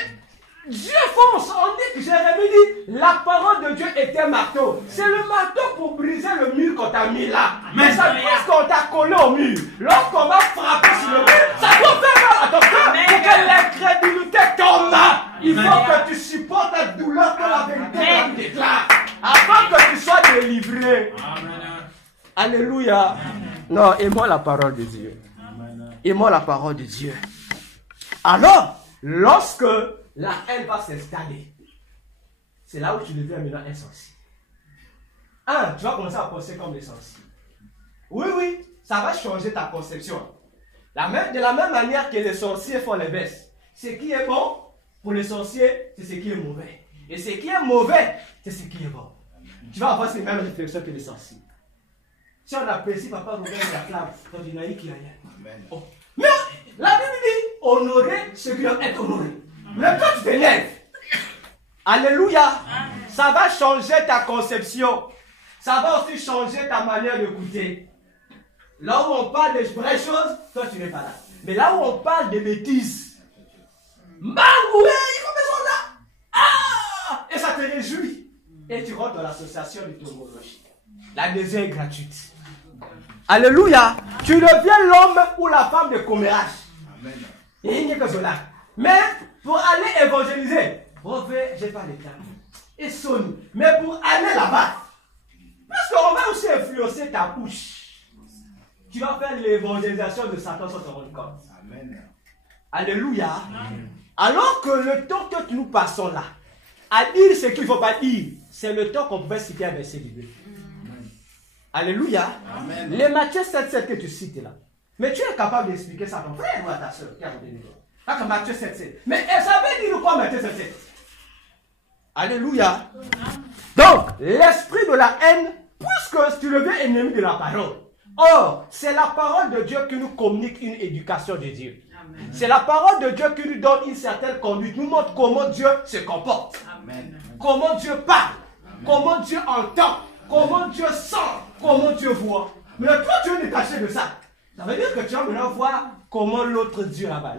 Dieu fonce, on dit que Jérémie dit, la parole de Dieu était un marteau. C'est le marteau pour briser le mur qu'on t'a mis là. Mais ça prouve qu'on t'a collé au mur. Lorsqu'on va frapper sur le mur, ça doit faire mal à ton cœur pour que l'incrédulité tombe. Il faut que tu supportes la douleur que la vérité déclare. Avant que tu sois délivré. Amen. Alléluia. Amen. Non, aimons la parole de Dieu. Aimons la parole de Dieu. Alors, lorsque la haine va s'installer, c'est là où tu deviens maintenant insensé. Tu vas commencer à penser comme les sorciers. Oui, ça va changer ta conception. De la même manière que les sorciers font les baisses. Ce qui est bon pour les sorciers, c'est ce qui est mauvais. Et ce qui est mauvais, c'est ce qui est bon. Tu vas avoir ces mêmes réflexions que les sorciers. Si on apprécie papa Robert la flamme, on dit naïf qui a rien. Oh. Mais la Bible dit honorer ce qui doit être honoré. Mais toi tu t'énerves. Alléluia. Ça va changer ta conception. Ça va aussi changer ta manière d'écouter. Là où on parle des vraies choses, toi tu n'es pas là. Mais là où on parle des bêtises, Mangoué, il faut besoin là. Et ça te réjouit. Et tu rentres dans l'association de tomologie. La deuxième est gratuite. Alléluia. Tu deviens l'homme ou la femme de commérage. Et il n'y a que cela. Mais pour aller évangéliser, j'ai pas les termes. Et sonne. Mais pour aller là-bas, parce qu'on va aussi influencer ta bouche. Tu vas faire l'évangélisation de Satan sans te rendre compte. Alléluia. Amen. Alors que le temps que nous passons là, à dire ce qu'il ne faut pas dire, c'est le temps qu'on pouvait citer un verset de Dieu. Alléluia. Amen. Les Matthieu 7,7 que tu cites là. Mais tu es capable d'expliquer ça à ton frère ou à ta soeur qui a donné le pas comme Matthieu 7,7. Mais elle savait dire quoi Matthieu 7,7. Alléluia. Donc, l'esprit de la haine, puisque tu deviens ennemi de la parole. Or, c'est la parole de Dieu qui nous communique une éducation de Dieu. C'est la parole de Dieu qui nous donne une certaine conduite, nous montre comment Dieu se comporte. Amen. Comment Dieu parle. Amen. Comment Dieu entend. Comment Dieu sent. Comment Dieu voit. Mais toi, tu es détaché de ça. Ça veut dire que tu vas maintenant voir comment l'autre Dieu là-bas,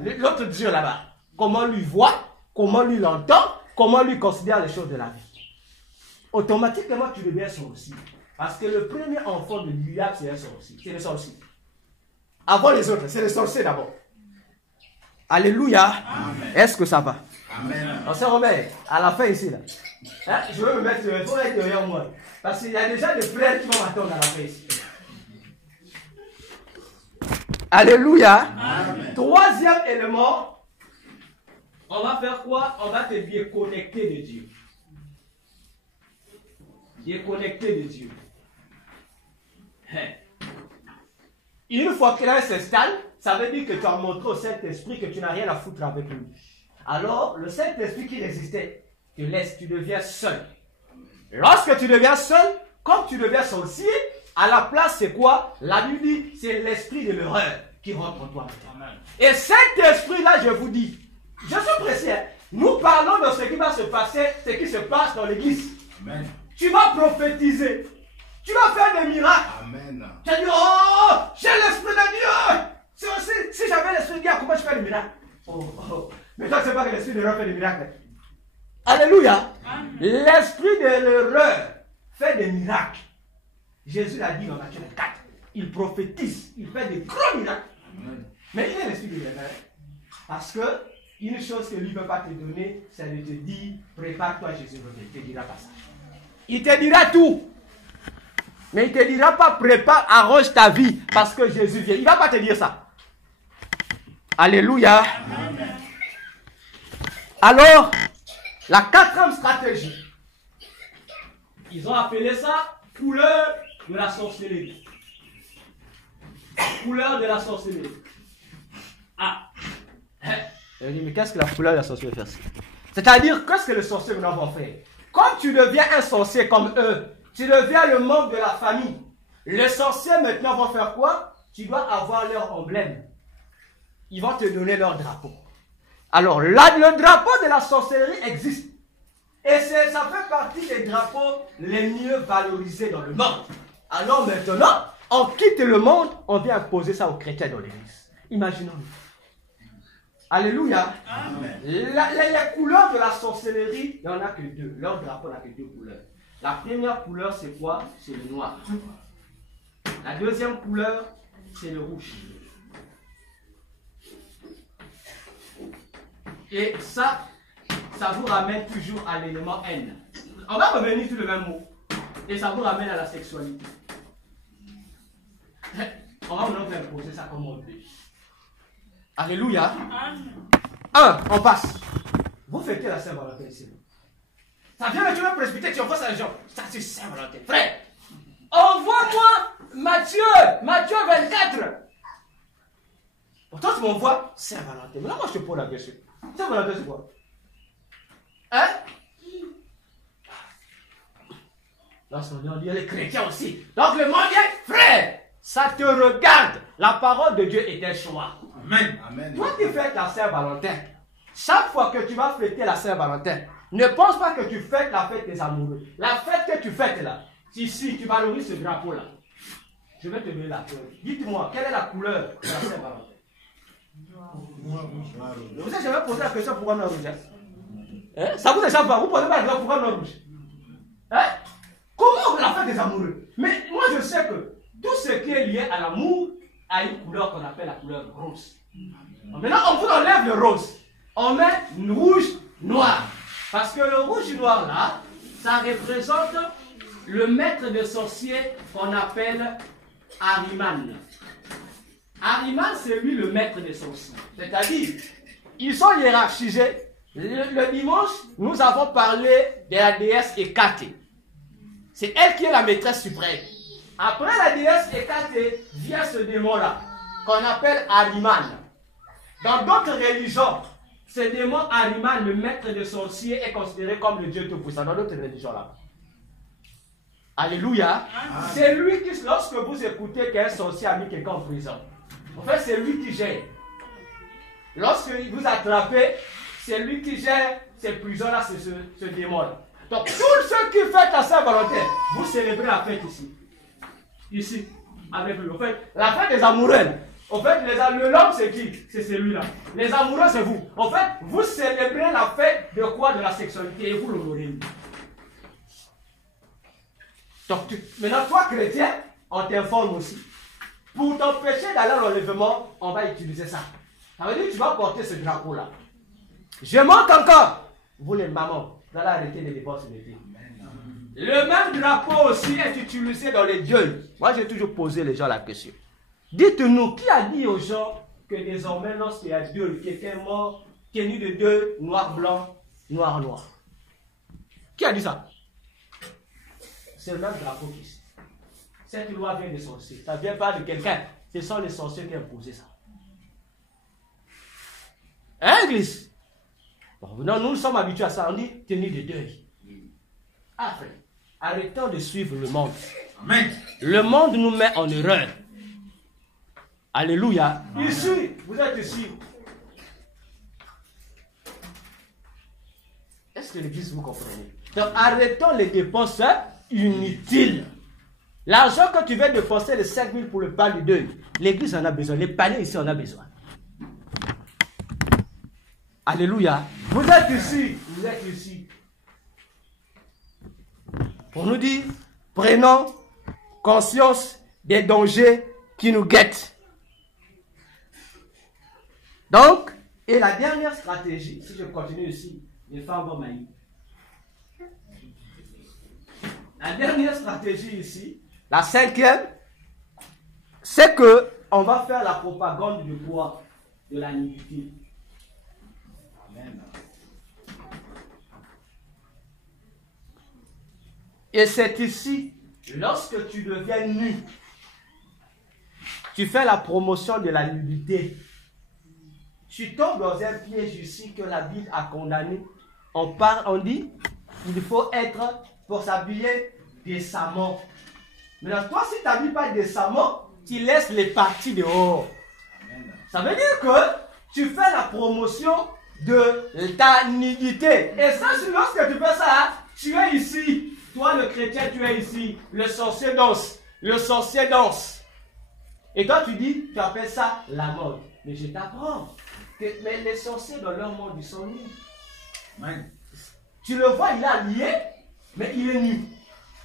comment lui voit, comment lui l'entend, comment lui considère les choses de la vie. automatiquement tu deviens sorcier. Parce que le premier enfant de Liab, c'est un sorcier. C'est le sorcier. Avant les autres, c'est le sorcier d'abord. Alléluia. Est-ce que ça va? Amen. On se remet à la fin ici. Là. Hein? Je veux me mettre, il faut être derrière moi. Parce qu'il y a déjà des frères qui vont m'attendre à la fin ici. Alléluia. Amen. Troisième élément, on va faire quoi? On va te déconnecter de Dieu. Déconnecter de Dieu. Une fois que l'un s'installe, ça veut dire que tu as montré au Saint-Esprit que tu n'as rien à foutre avec lui. Alors, le Saint-Esprit qui résistait te laisse, tu deviens seul. Lorsque tu deviens seul, comme tu deviens sorcier, à la place, c'est quoi? La Bible dit, c'est l'esprit de l'erreur qui rentre en toi. Et cet esprit-là, je vous dis, je suis pressé, hein, nous parlons de ce qui va se passer, ce qui se passe dans l'église. Amen. Tu vas prophétiser. Tu vas faire des miracles. Amen. Tu vas dire, oh, j'ai l'esprit de Dieu. Si j'avais l'esprit de Dieu, comment je fais des miracles? Mais toi, tu ne sais pas que l'esprit de l'erreur fait des miracles. Alléluia. L'esprit de l'erreur fait des miracles. Jésus l'a dit dans Matthieu 4. Il prophétise, il fait des gros miracles. Amen. Mais il est l'esprit de l'erreur. Parce que une chose que lui ne peut pas te donner, c'est de te dire, prépare-toi, Jésus revient. Il ne te dira pas ça. Il te dira tout. Mais il ne te dira pas, prépare, arrange ta vie, parce que Jésus vient. Il ne va pas te dire ça. Alléluia. Amen. Alors, la quatrième stratégie, ils ont appelé ça couleur de la sorcellerie. Couleur de la sorcellerie. Ah. Je dis, mais qu'est-ce que la couleur de la sorcellerie fait? C'est-à-dire, qu'est-ce que le sorcier va faire? Quand tu deviens un sorcier comme eux, tu deviens le membre de la famille. Les sorciers maintenant vont faire quoi? Tu dois avoir leur emblème. Ils vont te donner leur drapeau. Alors là, le drapeau de la sorcellerie existe. Et ça fait partie des drapeaux les mieux valorisés dans le monde. Alors maintenant, on quitte le monde, on vient poser ça aux chrétiens dans l'église. Imaginons-nous. Alléluia. Amen. Les couleurs de la sorcellerie, il n'y en a que deux. Leur drapeau n'a que deux couleurs. La première couleur, c'est quoi? C'est le noir. La deuxième couleur, c'est le rouge. Et ça vous ramène toujours à l'élément haine. On va revenir sur le même mot. Et ça vous ramène à la sexualité. On va maintenant faire poser ça comme on veut. Alléluia. On passe. Vous fêtez la Saint-Valentin ici. Ça vient, tu vas presbyter, tu envoies ça à les gens. Ça, c'est Saint-Valentin. Frère, envoie-moi Matthieu 24. Pourtant, tu m'envoies Saint-Valentin. Mais là, moi, je te pose la question. Saint-Valentin, c'est quoi? Hein? Lorsqu'on dit les chrétiens aussi. Donc, le monde est frère. Ça te regarde. La parole de Dieu est un choix. Amen. Amen. Toi qui fêtes la Saint-Valentin, chaque fois que tu vas fêter la Saint-Valentin, ne pense pas que tu fêtes la fête des amoureux. La fête que tu fêtes là, si tu valorises ce drapeau là, je vais te donner la preuve. Dites-moi, quelle est la couleur de la Saint-Valentin? Vous avez jamais posé la question pourquoi noir rouge? Hein? Ça vous échappe pas, vous posez pas la question pourquoi noir rouge? Hein? Comment la fête des amoureux? Mais moi je sais que tout ce qui est lié à l'amour a une couleur qu'on appelle la couleur rose. Maintenant, on vous enlève le rose. On met rouge, noir. Parce que le rouge noir là, ça représente le maître de sorcier qu'on appelle Ahriman. Ahriman, c'est lui le maître des sorciers. C'est-à-dire, ils sont hiérarchisés. Le dimanche, nous avons parlé de la déesse Hécate. C'est elle qui est la maîtresse suprême. Après la déesse Hécate, vient ce démon-là, qu'on appelle Ahriman. Dans d'autres religions, ce démon Ahriman, le maître des sorciers, est considéré comme le Dieu tout-puissant. Dans d'autres religions-là. Alléluia. C'est lui qui, lorsque vous écoutez qu'un sorcier a mis quelqu'un en prison, en fait, c'est lui qui gère. Lorsque vous attrapez, c'est lui qui gère ces prisons-là, c'est ce démon-là. Donc, tous ceux qui fêtent la Saint-Valentin, vous célébrez la fête ici. Ici, avec lui. En fait, la fête des amoureux. En fait, l'homme, c'est qui? C'est celui-là. Les amoureux, c'est vous. En fait, vous célébrez la fête de quoi? De la sexualité et vous l'honorez. Donc, maintenant, toi, chrétien, on t'informe aussi. Pour t'empêcher d'aller à l'enlèvement, on va utiliser ça. Ça veut dire que tu vas porter ce drapeau-là. Je monte encore. Vous les mamans, vous allez arrêter les dépenses de l'été. Le même drapeau aussi est utilisé dans les deuils. Moi, j'ai toujours posé les gens la question. Dites-nous, qui a dit aux gens que désormais, lorsqu'il y a deuil, quelqu'un est mort, tenu de deuil, noir, blanc, noir, noir? Qui a dit ça? C'est le même drapeau qui. Cette loi vient des sorciers. Ça ne vient pas de quelqu'un. Ce sont les sorciers qui ont imposé ça. Hein, Église? Bon, non, nous sommes habitués à ça. On dit tenue de deuil. Après, arrêtons de suivre le monde. Amen. Le monde nous met en erreur. Alléluia. Ici, vous êtes ici. Est-ce que l'église vous comprenez? Donc arrêtons les dépenses inutiles. L'argent que tu veux dépenser, les 5 000 pour le pain du deuil, l'église en a besoin. Les paniers ici en a besoin. Alléluia. Vous êtes ici. Vous êtes ici. On nous dit, prenons conscience des dangers qui nous guettent. Donc, et la dernière stratégie, si je continue ici, les femmes vont maïs. La dernière stratégie ici, la 5e, c'est que on va faire la propagande du poids de la nudité. Amen. Et c'est ici, lorsque tu deviens nu, tu fais la promotion de la nudité. Tu tombes dans un piège ici que la Bible a condamné. On parle, on dit, il faut être pour s'habiller décemment. Maintenant, toi, si tu n'habilles pas décemment, tu laisses les parties dehors. Ça veut dire que tu fais la promotion de ta nudité. Et ça, lorsque tu fais ça, tu es ici. Toi, le chrétien, tu es ici. Le sorcier danse. Le sorcier danse. Et toi, tu dis, tu appelles ça la mode. Mais je t'apprends. Mais les sorciers, dans leur monde, ils sont nus. Amen. Tu le vois, il est habillé, mais il est nu.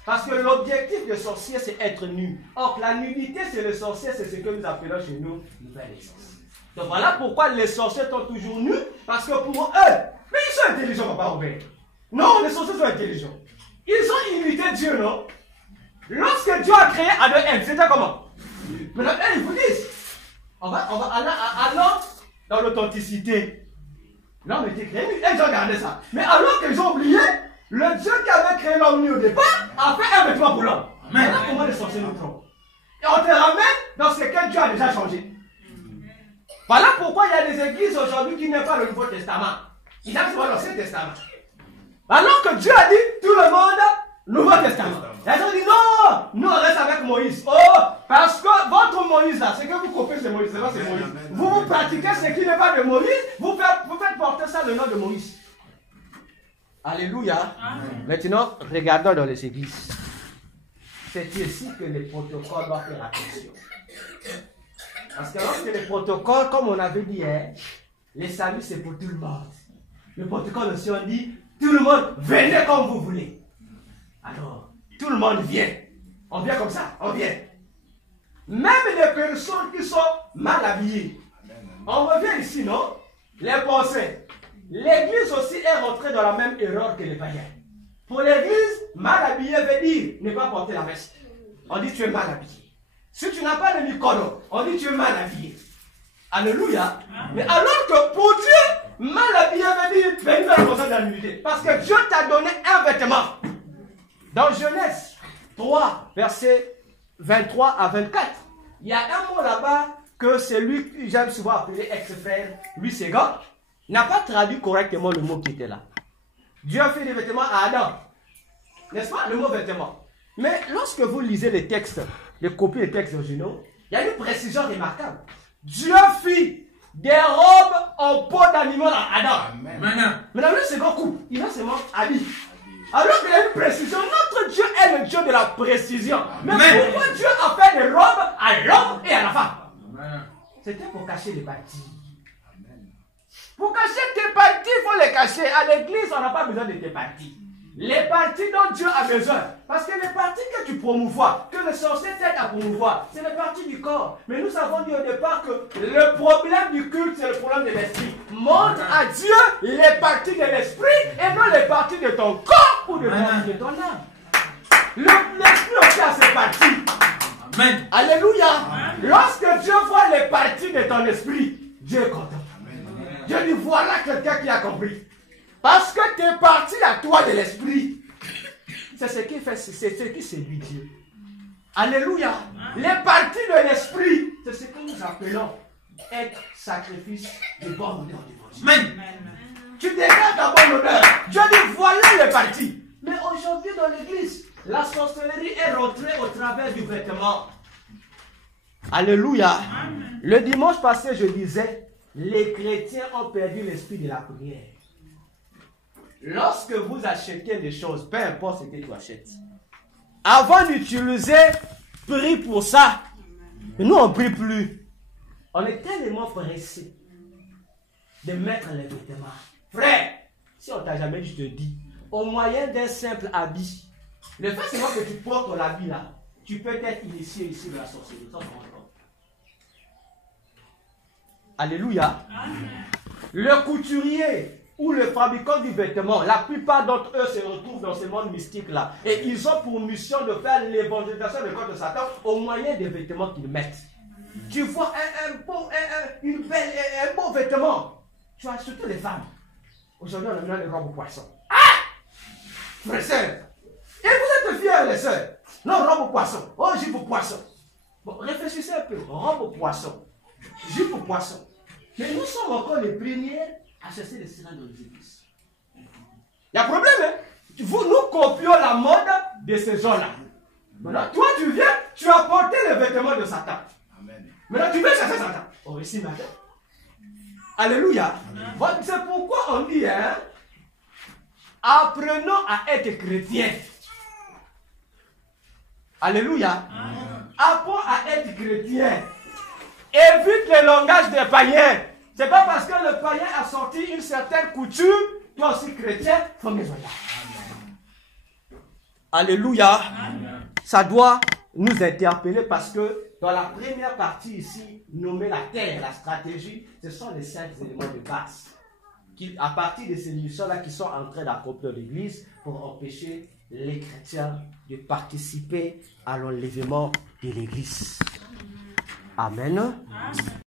Parce que l'objectif du sorcier, c'est être nu. Or, la nudité, c'est le sorcier, c'est ce que nous appelons chez nous l'intelligence. Donc voilà pourquoi les sorciers sont toujours nus. Parce que pour eux, mais ils sont intelligents, papa Robert. Non, les sorciers sont intelligents. Ils ont imité Dieu, non? Lorsque Dieu a créé Adam et Ève, c'était comment? Maintenant, ils vous disent, on va alors dans l'authenticité. L'homme était créé nu, ils ont gardé ça. Mais alors qu'ils ont oublié, le Dieu qui avait créé l'homme nu au départ a fait un vêtement pour l'homme. Maintenant, comment les sorciers nous trompent? Et on te ramène dans ce que Dieu a déjà changé. Voilà pourquoi il y a des églises aujourd'hui qui n'aiment pas le Nouveau Testament. Ils aiment souvent l'Ancien Testament. Alors que Dieu a dit tout le monde Nouveau Testament. Et ils ont dit non, nous on reste avec Moïse. Oh, parce que votre Moïse là, ce que vous copiez c'est Moïse, c'est pas c'est Moïse. Vous pratiquez ce qui n'est pas de Moïse, vous faites porter ça le nom de Moïse. Alléluia. Amen. Maintenant, regardons dans les églises. C'est ici que les protocoles doivent faire attention. Parce que lorsque les protocoles, comme on avait dit hier, les saluts c'est pour tout le monde. Le protocole aussi on dit, tout le monde, venez comme vous voulez. Alors, tout le monde vient. On vient comme ça, on vient. Même les personnes qui sont mal habillées. On revient ici, non? Les pensées. L'église aussi est rentrée dans la même erreur que les païens. Pour l'église, mal habillé veut dire ne pas porter la veste. On dit tu es mal habillé. Si tu n'as pas de mikono, on dit tu es mal habillé. Alléluia. Mais alors que pour Dieu, mal habillé veut dire venir dans la conscience de la nudité. Parce que Dieu t'a donné un vêtement. Dans Genèse 3, versets 23 à 24, il y a un mot là-bas que c'est lui que j'aime souvent appeler ex-frère, Louis Ségan, n'a pas traduit correctement le mot qui était là. Dieu a fait des vêtements à Adam. N'est-ce pas? Le mot vêtement. Mais lorsque vous lisez les textes, les copies des textes originaux, il y a une précision remarquable. Dieu fit des robes en peau d'animal à Adam. Amen. Maintenant, lui, c'est grand couple. Il a seulement habillé. Alors qu'il y a une précision, notre Dieu est le Dieu de la précision. Mais pourquoi Dieu a fait des robes à l'homme et à la femme? C'était pour cacher les parties. Pour cacher tes parties, il faut les cacher. À l'église, on n'a pas besoin de tes parties. Les parties dont Dieu a besoin. Parce que les parties que tu promouvois, que le sorcier t'aide à promouvoir, c'est les parties du corps. Mais nous avons dit au départ que le problème du culte, c'est le problème de l'esprit. Montre à Dieu les parties de l'esprit et non les parties de ton corps ou de ton âme. L'esprit aussi a ses parties. Amen. Alléluia. Amen. Lorsque Dieu voit les parties de ton esprit, Dieu est content. Amen. Dieu dit, voilà quelqu'un qui a compris. Parce que tes parties à toi de l'esprit, c'est ce qui fait, c'est ce qui séduit Dieu. Alléluia. Les parties de l'esprit, c'est ce que nous appelons être sacrifice de bonne odeur devant Dieu. Amen. Tu dégages ta bonne odeur. Dieu dit, voilà les parties. Mais aujourd'hui dans l'église, la sorcellerie est rentrée au travers du vêtement. Alléluia. Amen. Le dimanche passé, je disais, les chrétiens ont perdu l'esprit de la prière. Lorsque vous achetez des choses, peu importe ce que tu achètes, avant d'utiliser, prie pour ça. Et nous, on ne prie plus. On est tellement pressé de mettre les vêtements. Frère, si on ne t'a jamais dit, je te dis, au moyen d'un simple habit, le fait seulement que tu portes l'habit là, tu peux être initié ici de la sorcellerie. Alléluia. Amen. Le couturier ou le fabricant du vêtement, la plupart d'entre eux se retrouvent dans ce monde mystique là. Et ils ont pour mission de faire l'évangélisation du corps de Satan au moyen des vêtements qu'ils mettent. Tu vois un beau vêtement. Tu vois, surtout les femmes. Aujourd'hui, on a mis les robes aux poissons. Ah! Frère, et vous êtes fiers, les sœurs? Non, robe au poisson. Oh, jupe au poisson. Bon, réfléchissez un peu. Robe au poisson. Jupe au poisson. Mais nous sommes encore les premiers à chercher les sirènes dans les églises. Il y a problème, hein? Nous copions la mode de ces gens-là. Maintenant, toi, tu viens, tu as porté les vêtements de Satan. Amen. Maintenant, tu veux chercher Satan. Oh, ici, maintenant. Alléluia. Voilà, c'est pourquoi on dit, hein? Apprenons à être chrétiens. Alléluia. Apprends à être chrétien. Évite le langage des païens. C'est pas parce que le païen a sorti une certaine coutume, toi aussi chrétien, faut me dire. Alléluia. Amen. Ça doit nous interpeller parce que dans la première partie ici, nommée la terre, la stratégie, ce sont les 5 éléments de base. À partir de ces missions-là qui sont en train d'accomplir l'Église pour empêcher les chrétiens de participer à l'enlèvement de l'Église. Amen. Amen.